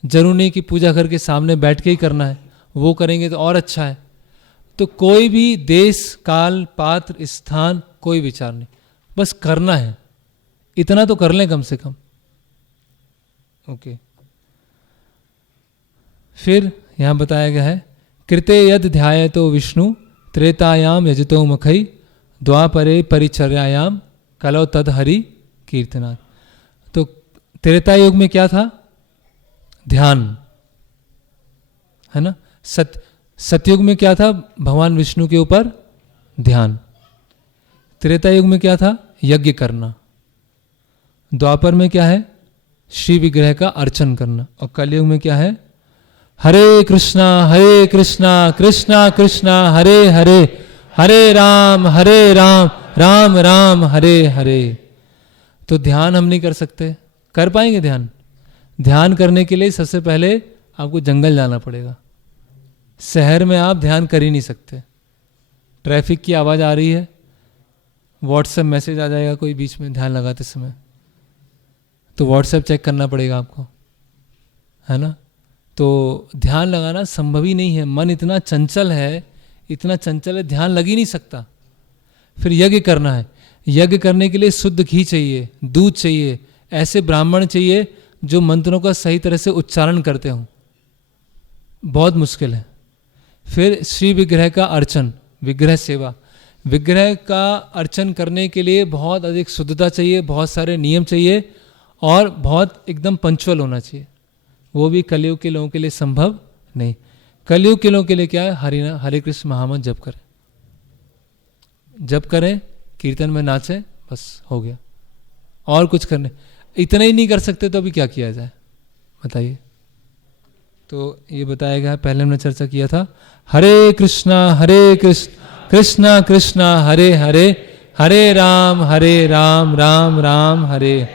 जरूर नहीं कि पूजा घर के सामने बैठ के ही करना है, वो करेंगे तो और अच्छा है। तो कोई भी देश, काल, पात्र, स्थान, कोई विचार नहीं, बस करना है। इतना तो कर लें कम से कम। ओके। फिर यहां बताया गया है, कृते यद ध्यायतो विष्णु त्रेतायाम यजतो मखई द्वापरे परिचर्यायाम कलो तद हरि कीर्तनात्। तो त्रेता युग में क्या था? ध्यान, है ना। सतयुग में क्या था? भगवान विष्णु के ऊपर ध्यान। त्रेता युग में क्या था? यज्ञ करना। द्वापर में क्या है? श्री विग्रह का अर्चन करना। और कलयुग में क्या है? हरे कृष्णा कृष्णा कृष्णा हरे हरे, हरे राम राम राम हरे हरे। तो ध्यान हम नहीं कर सकते। कर पाएंगे ध्यान? ध्यान करने के लिए सबसे पहले आपको जंगल जाना पड़ेगा। शहर में आप ध्यान कर ही नहीं सकते। ट्रैफिक की आवाज़ आ रही है, व्हाट्सएप मैसेज आ जाएगा कोई बीच में ध्यान लगाते समय, तो व्हाट्सएप चेक करना पड़ेगा आपको, है ना। तो ध्यान लगाना संभव ही नहीं है। मन इतना चंचल है, ध्यान लग ही नहीं सकता। फिर यज्ञ करना है। यज्ञ करने के लिए शुद्ध घी चाहिए, दूध चाहिए, ऐसे ब्राह्मण चाहिए जो मंत्रों का सही तरह से उच्चारण करते हों। बहुत मुश्किल है। फिर श्री विग्रह का अर्चन, विग्रह सेवा। विग्रह का अर्चन करने के लिए बहुत अधिक शुद्धता चाहिए, बहुत सारे नियम चाहिए और बहुत एकदम पंचुअल होना चाहिए। वो भी कलयुग के लोगों के लिए संभव नहीं। कलयुग के लोगों के लिए क्या है? हरे कृष्ण महामंत्र जप करें, जप करें, कीर्तन में नाचें, बस हो गया। और कुछ करने इतना ही नहीं कर सकते तो अभी क्या किया जाए बताइए। तो ये बताया गया, पहले हमने चर्चा किया था, हरे कृष्णा कृष्णा कृष्णा हरे हरे, हरे राम राम राम हरे।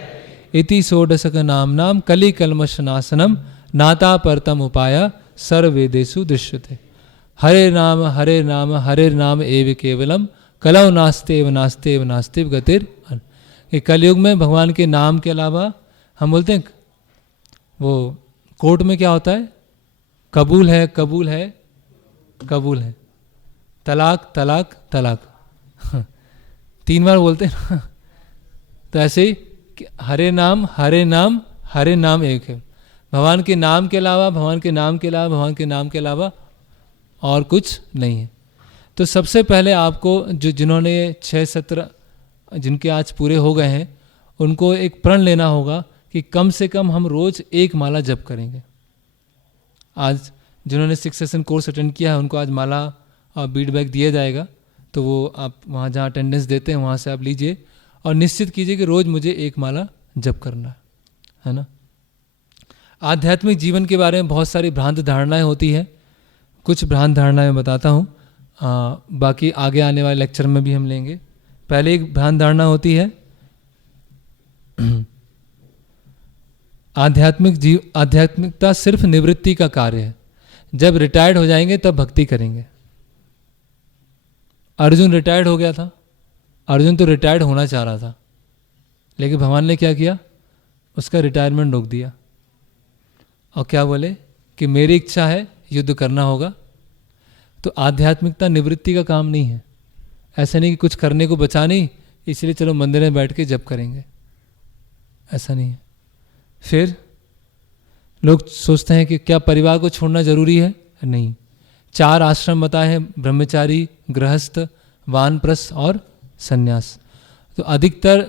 इति षोडशक नाम कलि कल्मष नाशनम नाता परतम उपाय सर्ववेदेषु दृश्यते। हरे नाम हरे नाम एव केवलम कलौ नास्तेव नास्तेव नास्तेव गतिर। ये कलयुग में भगवान के नाम के अलावा हम बोलते हैं वो कोर्ट में क्या होता है, कबूल है कबूल है कबूल है, तलाक तलाक तलाक 3 बार बोलते हैं ना। तो ऐसे ही हरे नाम हरे नाम एक है। भगवान के नाम के अलावा भगवान के नाम के अलावा भगवान के नाम के अलावा और कुछ नहीं है। तो सबसे पहले आपको जिन्होंने 6 सत्र जिनके आज पूरे हो गए हैं उनको एक प्रण लेना होगा कि कम से कम हम रोज़ 1 माला जप करेंगे। आज जिन्होंने 6 सेशन कोर्स अटेंड किया है उनको आज माला और फीडबैक दिया जाएगा, तो वो आप वहाँ जहाँ अटेंडेंस देते हैं वहाँ से आप लीजिए और निश्चित कीजिए कि रोज़ मुझे 1 माला जप करना है ना। आध्यात्मिक जीवन के बारे में बहुत सारी भ्रांत धारणाएं होती है। कुछ भ्रांत धारणाएं मैं बताता हूँ, बाकी आगे आने वाले लेक्चर में भी हम लेंगे। पहले एक भ्रांत धारणा होती है आध्यात्मिकता सिर्फ निवृत्ति का कार्य है, जब रिटायर्ड हो जाएंगे तब भक्ति करेंगे। अर्जुन रिटायर्ड हो गया था, अर्जुन तो रिटायर्ड होना चाह रहा था, लेकिन भगवान ने क्या किया, उसका रिटायरमेंट रोक दिया और क्या बोले कि मेरी इच्छा है युद्ध करना होगा। तो आध्यात्मिकता निवृत्ति का काम नहीं है। ऐसा नहीं कि कुछ करने को बचा नहीं इसलिए चलो मंदिर में बैठ के जप करेंगे, ऐसा नहीं है। फिर लोग सोचते हैं कि क्या परिवार को छोड़ना जरूरी है, नहीं। 4 आश्रम बताए हैं, ब्रह्मचारी, गृहस्थ, वानप्रस्थ और संन्यास। तो अधिकतर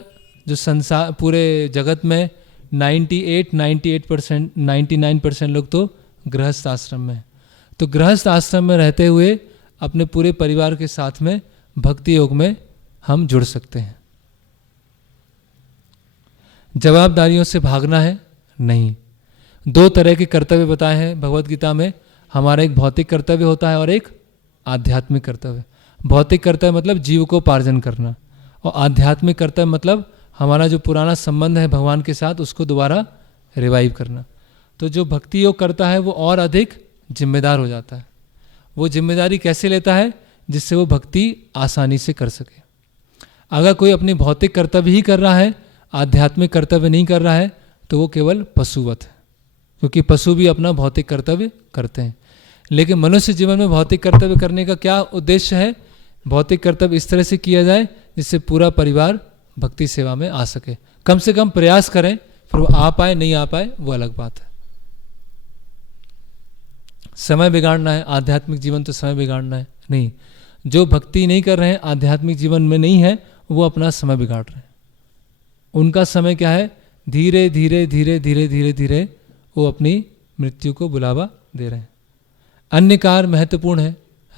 जो संसार पूरे जगत में 99% लोग तो गृहस्थ आश्रम में। तो गृहस्थ आश्रम में रहते हुए अपने पूरे परिवार के साथ में भक्ति योग में हम जुड़ सकते हैं। जवाबदारियों से भागना है नहीं। 2 तरह के कर्तव्य बताए हैं भगवत गीता में। हमारा एक भौतिक कर्तव्य होता है और एक आध्यात्मिक कर्तव्य। भौतिक कर्तव्य मतलब जीव को पार्जन करना, और आध्यात्मिक कर्तव्य मतलब हमारा जो पुराना संबंध है भगवान के साथ उसको दोबारा रिवाइव करना। तो जो भक्ति योग करता है वो और अधिक जिम्मेदार हो जाता है। वो जिम्मेदारी कैसे लेता है, जिससे वो भक्ति आसानी से कर सके। अगर कोई अपनी भौतिक कर्तव्य ही कर रहा है, आध्यात्मिक कर्तव्य नहीं कर रहा है, तो वो केवल पशुवत है, क्योंकि पशु भी अपना भौतिक कर्तव्य करते हैं। लेकिन मनुष्य जीवन में भौतिक कर्तव्य करने का क्या उद्देश्य है, भौतिक कर्तव्य इस तरह से किया जाए जिससे पूरा परिवार भक्ति सेवा में आ सके। कम से कम प्रयास करें, फिर वो आ पाए नहीं आ पाए वो अलग बात है। समय बिगाड़ना है आध्यात्मिक जीवन, तो समय बिगाड़ना है नहीं। जो भक्ति नहीं कर रहे हैं, आध्यात्मिक जीवन में नहीं है, वो अपना समय बिगाड़ रहे हैं। उनका समय क्या है, धीरे धीरे धीरे धीरे धीरे धीरे वो अपनी मृत्यु को बुलावा दे रहे हैं। अन्य कार्य महत्वपूर्ण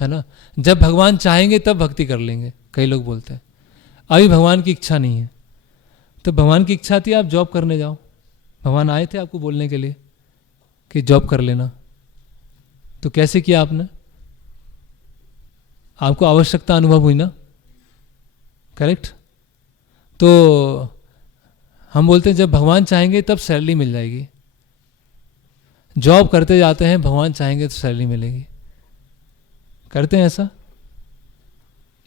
है ना। जब भगवान चाहेंगे तब भक्ति कर लेंगे, कई लोग बोलते हैं। अभी भगवान की इच्छा नहीं है, तो भगवान की इच्छा थी आप जॉब करने जाओ। भगवान आए थे आपको बोलने के लिए कि जॉब कर लेना, तो कैसे किया आपने? आपको आवश्यकता अनुभव हुई ना, करेक्ट। तो हम बोलते हैं जब भगवान चाहेंगे तब सैलरी मिल जाएगी। जॉब करते जाते हैं, भगवान चाहेंगे तो सैलरी मिलेगी। करते हैं ऐसा?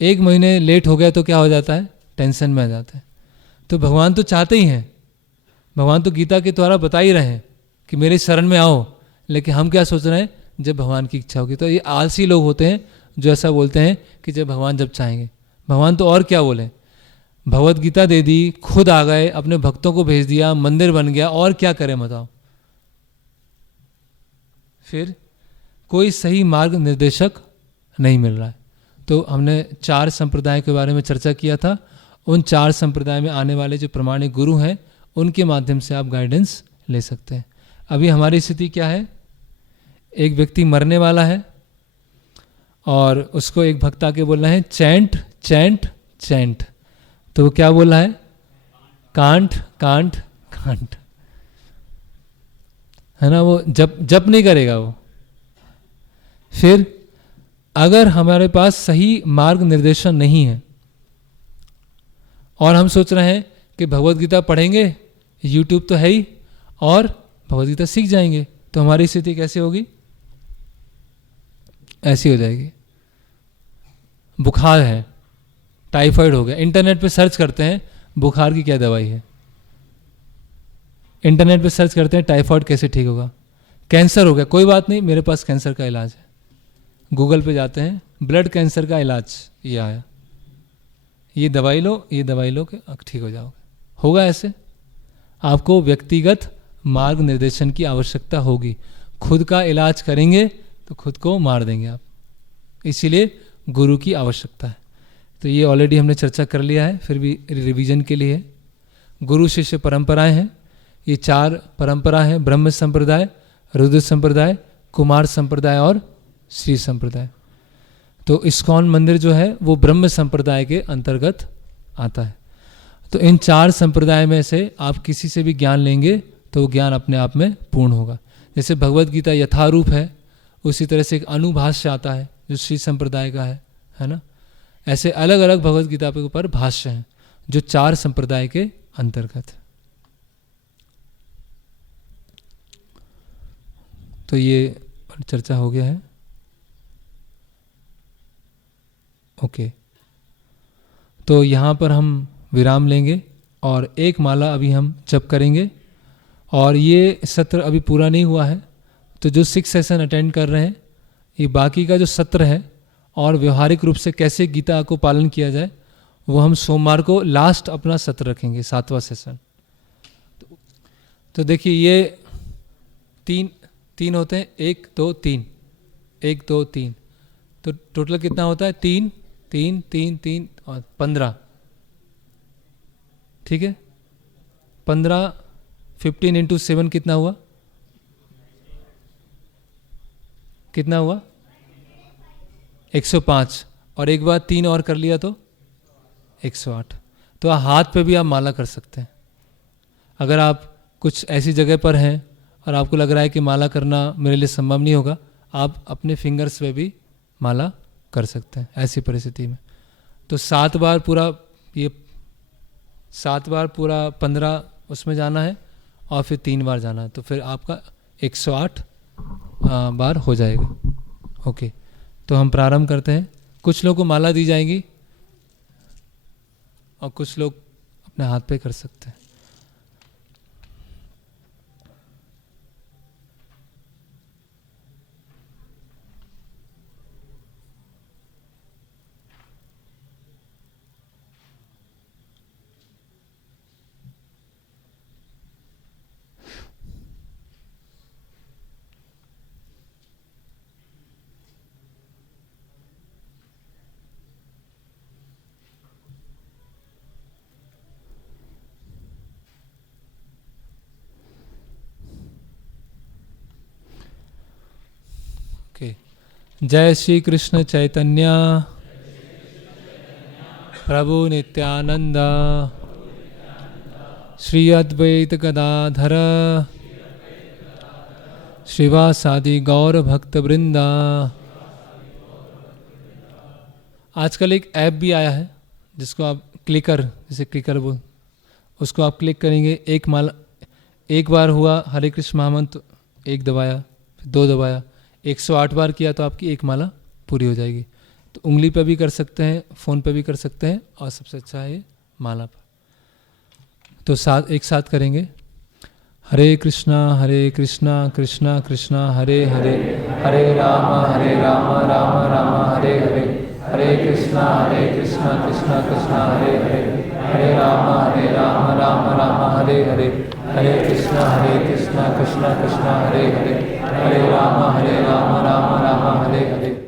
1 महीने लेट हो गया तो क्या हो जाता है, टेंशन में आ जाते हैं। तो भगवान तो चाहते ही हैं, भगवान तो गीता के द्वारा बता ही रहे हैं कि मेरे शरण में आओ। लेकिन हम क्या सोच रहे हैं, जब भगवान की इच्छा होगी। तो ये आलसी लोग होते हैं जो ऐसा बोलते हैं कि जब भगवान जब चाहेंगे। भगवान तो और क्या बोले, भगवत गीता दे दी, खुद आ गए, अपने भक्तों को भेज दिया, मंदिर बन गया, और क्या करें बताओ। फिर कोई सही मार्ग निर्देशक नहीं मिल रहा है। तो हमने 4 संप्रदाय के बारे में चर्चा किया था। उन 4 संप्रदाय में आने वाले जो प्रमाणिक गुरु हैं उनके माध्यम से आप गाइडेंस ले सकते हैं। अभी हमारी स्थिति क्या है, एक व्यक्ति मरने वाला है और उसको एक भक्त आके बोल रहे हैं चैंट चैंट चैंट। तो वो क्या बोल रहा है, कांट कांट कांट, है ना। वो जप नहीं करेगा वो। फिर अगर हमारे पास सही मार्ग निर्देशन नहीं है और हम सोच रहे हैं कि भगवत गीता पढ़ेंगे, यूट्यूब तो है ही, और भगवत गीता सीख जाएंगे, तो हमारी स्थिति कैसे होगी, ऐसी हो जाएगी। बुखार है, टाइफाइड हो गया, इंटरनेट पे सर्च करते हैं बुखार की क्या दवाई है, इंटरनेट पे सर्च करते हैं टाइफाइड कैसे ठीक होगा। कैंसर हो गया, कोई बात नहीं, मेरे पास कैंसर का इलाज है, गूगल पे जाते हैं ब्लड कैंसर का इलाज, ये आया, ये दवाई लो, ये दवाई लो कि ठीक हो जाओगे। होगा ऐसे? आपको व्यक्तिगत मार्ग निर्देशन की आवश्यकता होगी। खुद का इलाज करेंगे तो खुद को मार देंगे आप, इसीलिए गुरु की आवश्यकता है। तो ये ऑलरेडी हमने चर्चा कर लिया है, फिर भी रिवीजन के लिए। गुरु शिष्य परंपराएं हैं, ये 4 परंपरा हैं, ब्रह्म संप्रदाय, रुद्र संप्रदाय, कुमार संप्रदाय और श्री संप्रदाय। तो इस्कॉन मंदिर जो है वो ब्रह्म संप्रदाय के अंतर्गत आता है। तो इन 4 संप्रदाय में से आप किसी से भी ज्ञान लेंगे तो वो ज्ञान अपने आप में पूर्ण होगा। जैसे भगवत गीता यथारूप है, उसी तरह से एक अनुभाष्य आता है जो श्री संप्रदाय का है ना। ऐसे अलग अलग भगवत गीता के ऊपर भाष्य हैं जो 4 संप्रदाय के अंतर्गत। तो ये चर्चा हो गया है। ओके, तो यहाँ पर हम विराम लेंगे और एक माला अभी हम जप करेंगे। और ये सत्र अभी पूरा नहीं हुआ है, तो जो 6 सेशन अटेंड कर रहे हैं, ये बाकी का जो सत्र है और व्यवहारिक रूप से कैसे गीता को पालन किया जाए वो हम सोमवार को लास्ट अपना सत्र रखेंगे, 7वां सेशन। तो देखिए ये 3 होते हैं, 1 2 3, 1 2 3, तो टोटल कितना होता है? 3 3 3 3 और 15, ठीक है। 15 15 इंटू 7 कितना हुआ? कितना हुआ? 105, और एक बार 3 और कर लिया तो 108। तो हाथ पे भी आप माला कर सकते हैं। अगर आप कुछ ऐसी जगह पर हैं और आपको लग रहा है कि माला करना मेरे लिए संभव नहीं होगा, आप अपने फिंगर्स पे भी माला कर सकते हैं ऐसी परिस्थिति में। तो 7 बार पूरा, ये 7 बार पूरा 15 उसमें जाना है और फिर 3 बार जाना है, तो फिर आपका 108 बार हो जाएगा। ओके, तो हम प्रारंभ करते हैं। कुछ लोगों को माला दी जाएगी और कुछ लोग अपने हाथ पे कर सकते हैं। जय श्री कृष्ण चैतन्य प्रभु नित्यानंद श्री अद्वैत गदाधर श्रीवासादि गौर भक्त वृंदा। आजकल एक ऐप भी आया है जिसको आप क्लिकर, जैसे क्लिकर बोल, उसको आप क्लिक करेंगे, एक बार हुआ हरे कृष्ण महामंत्र, 1 दबाया, 2 दबाया, 108 बार किया तो आपकी 1 माला पूरी हो जाएगी। तो उंगली पे भी कर सकते हैं, फ़ोन पे भी कर सकते हैं, और सबसे अच्छा है ये माला पर। तो एक साथ करेंगे। हरे कृष्णा कृष्णा कृष्णा हरे हरे, हरे राम राम राम हरे हरे, हरे कृष्णा कृष्णा कृष्णा हरे हरे, हरे राम राम राम हरे हरे, हरे कृष्णा कृष्णा कृष्णा हरे हरे, हरे राम राम राम हरे हरे।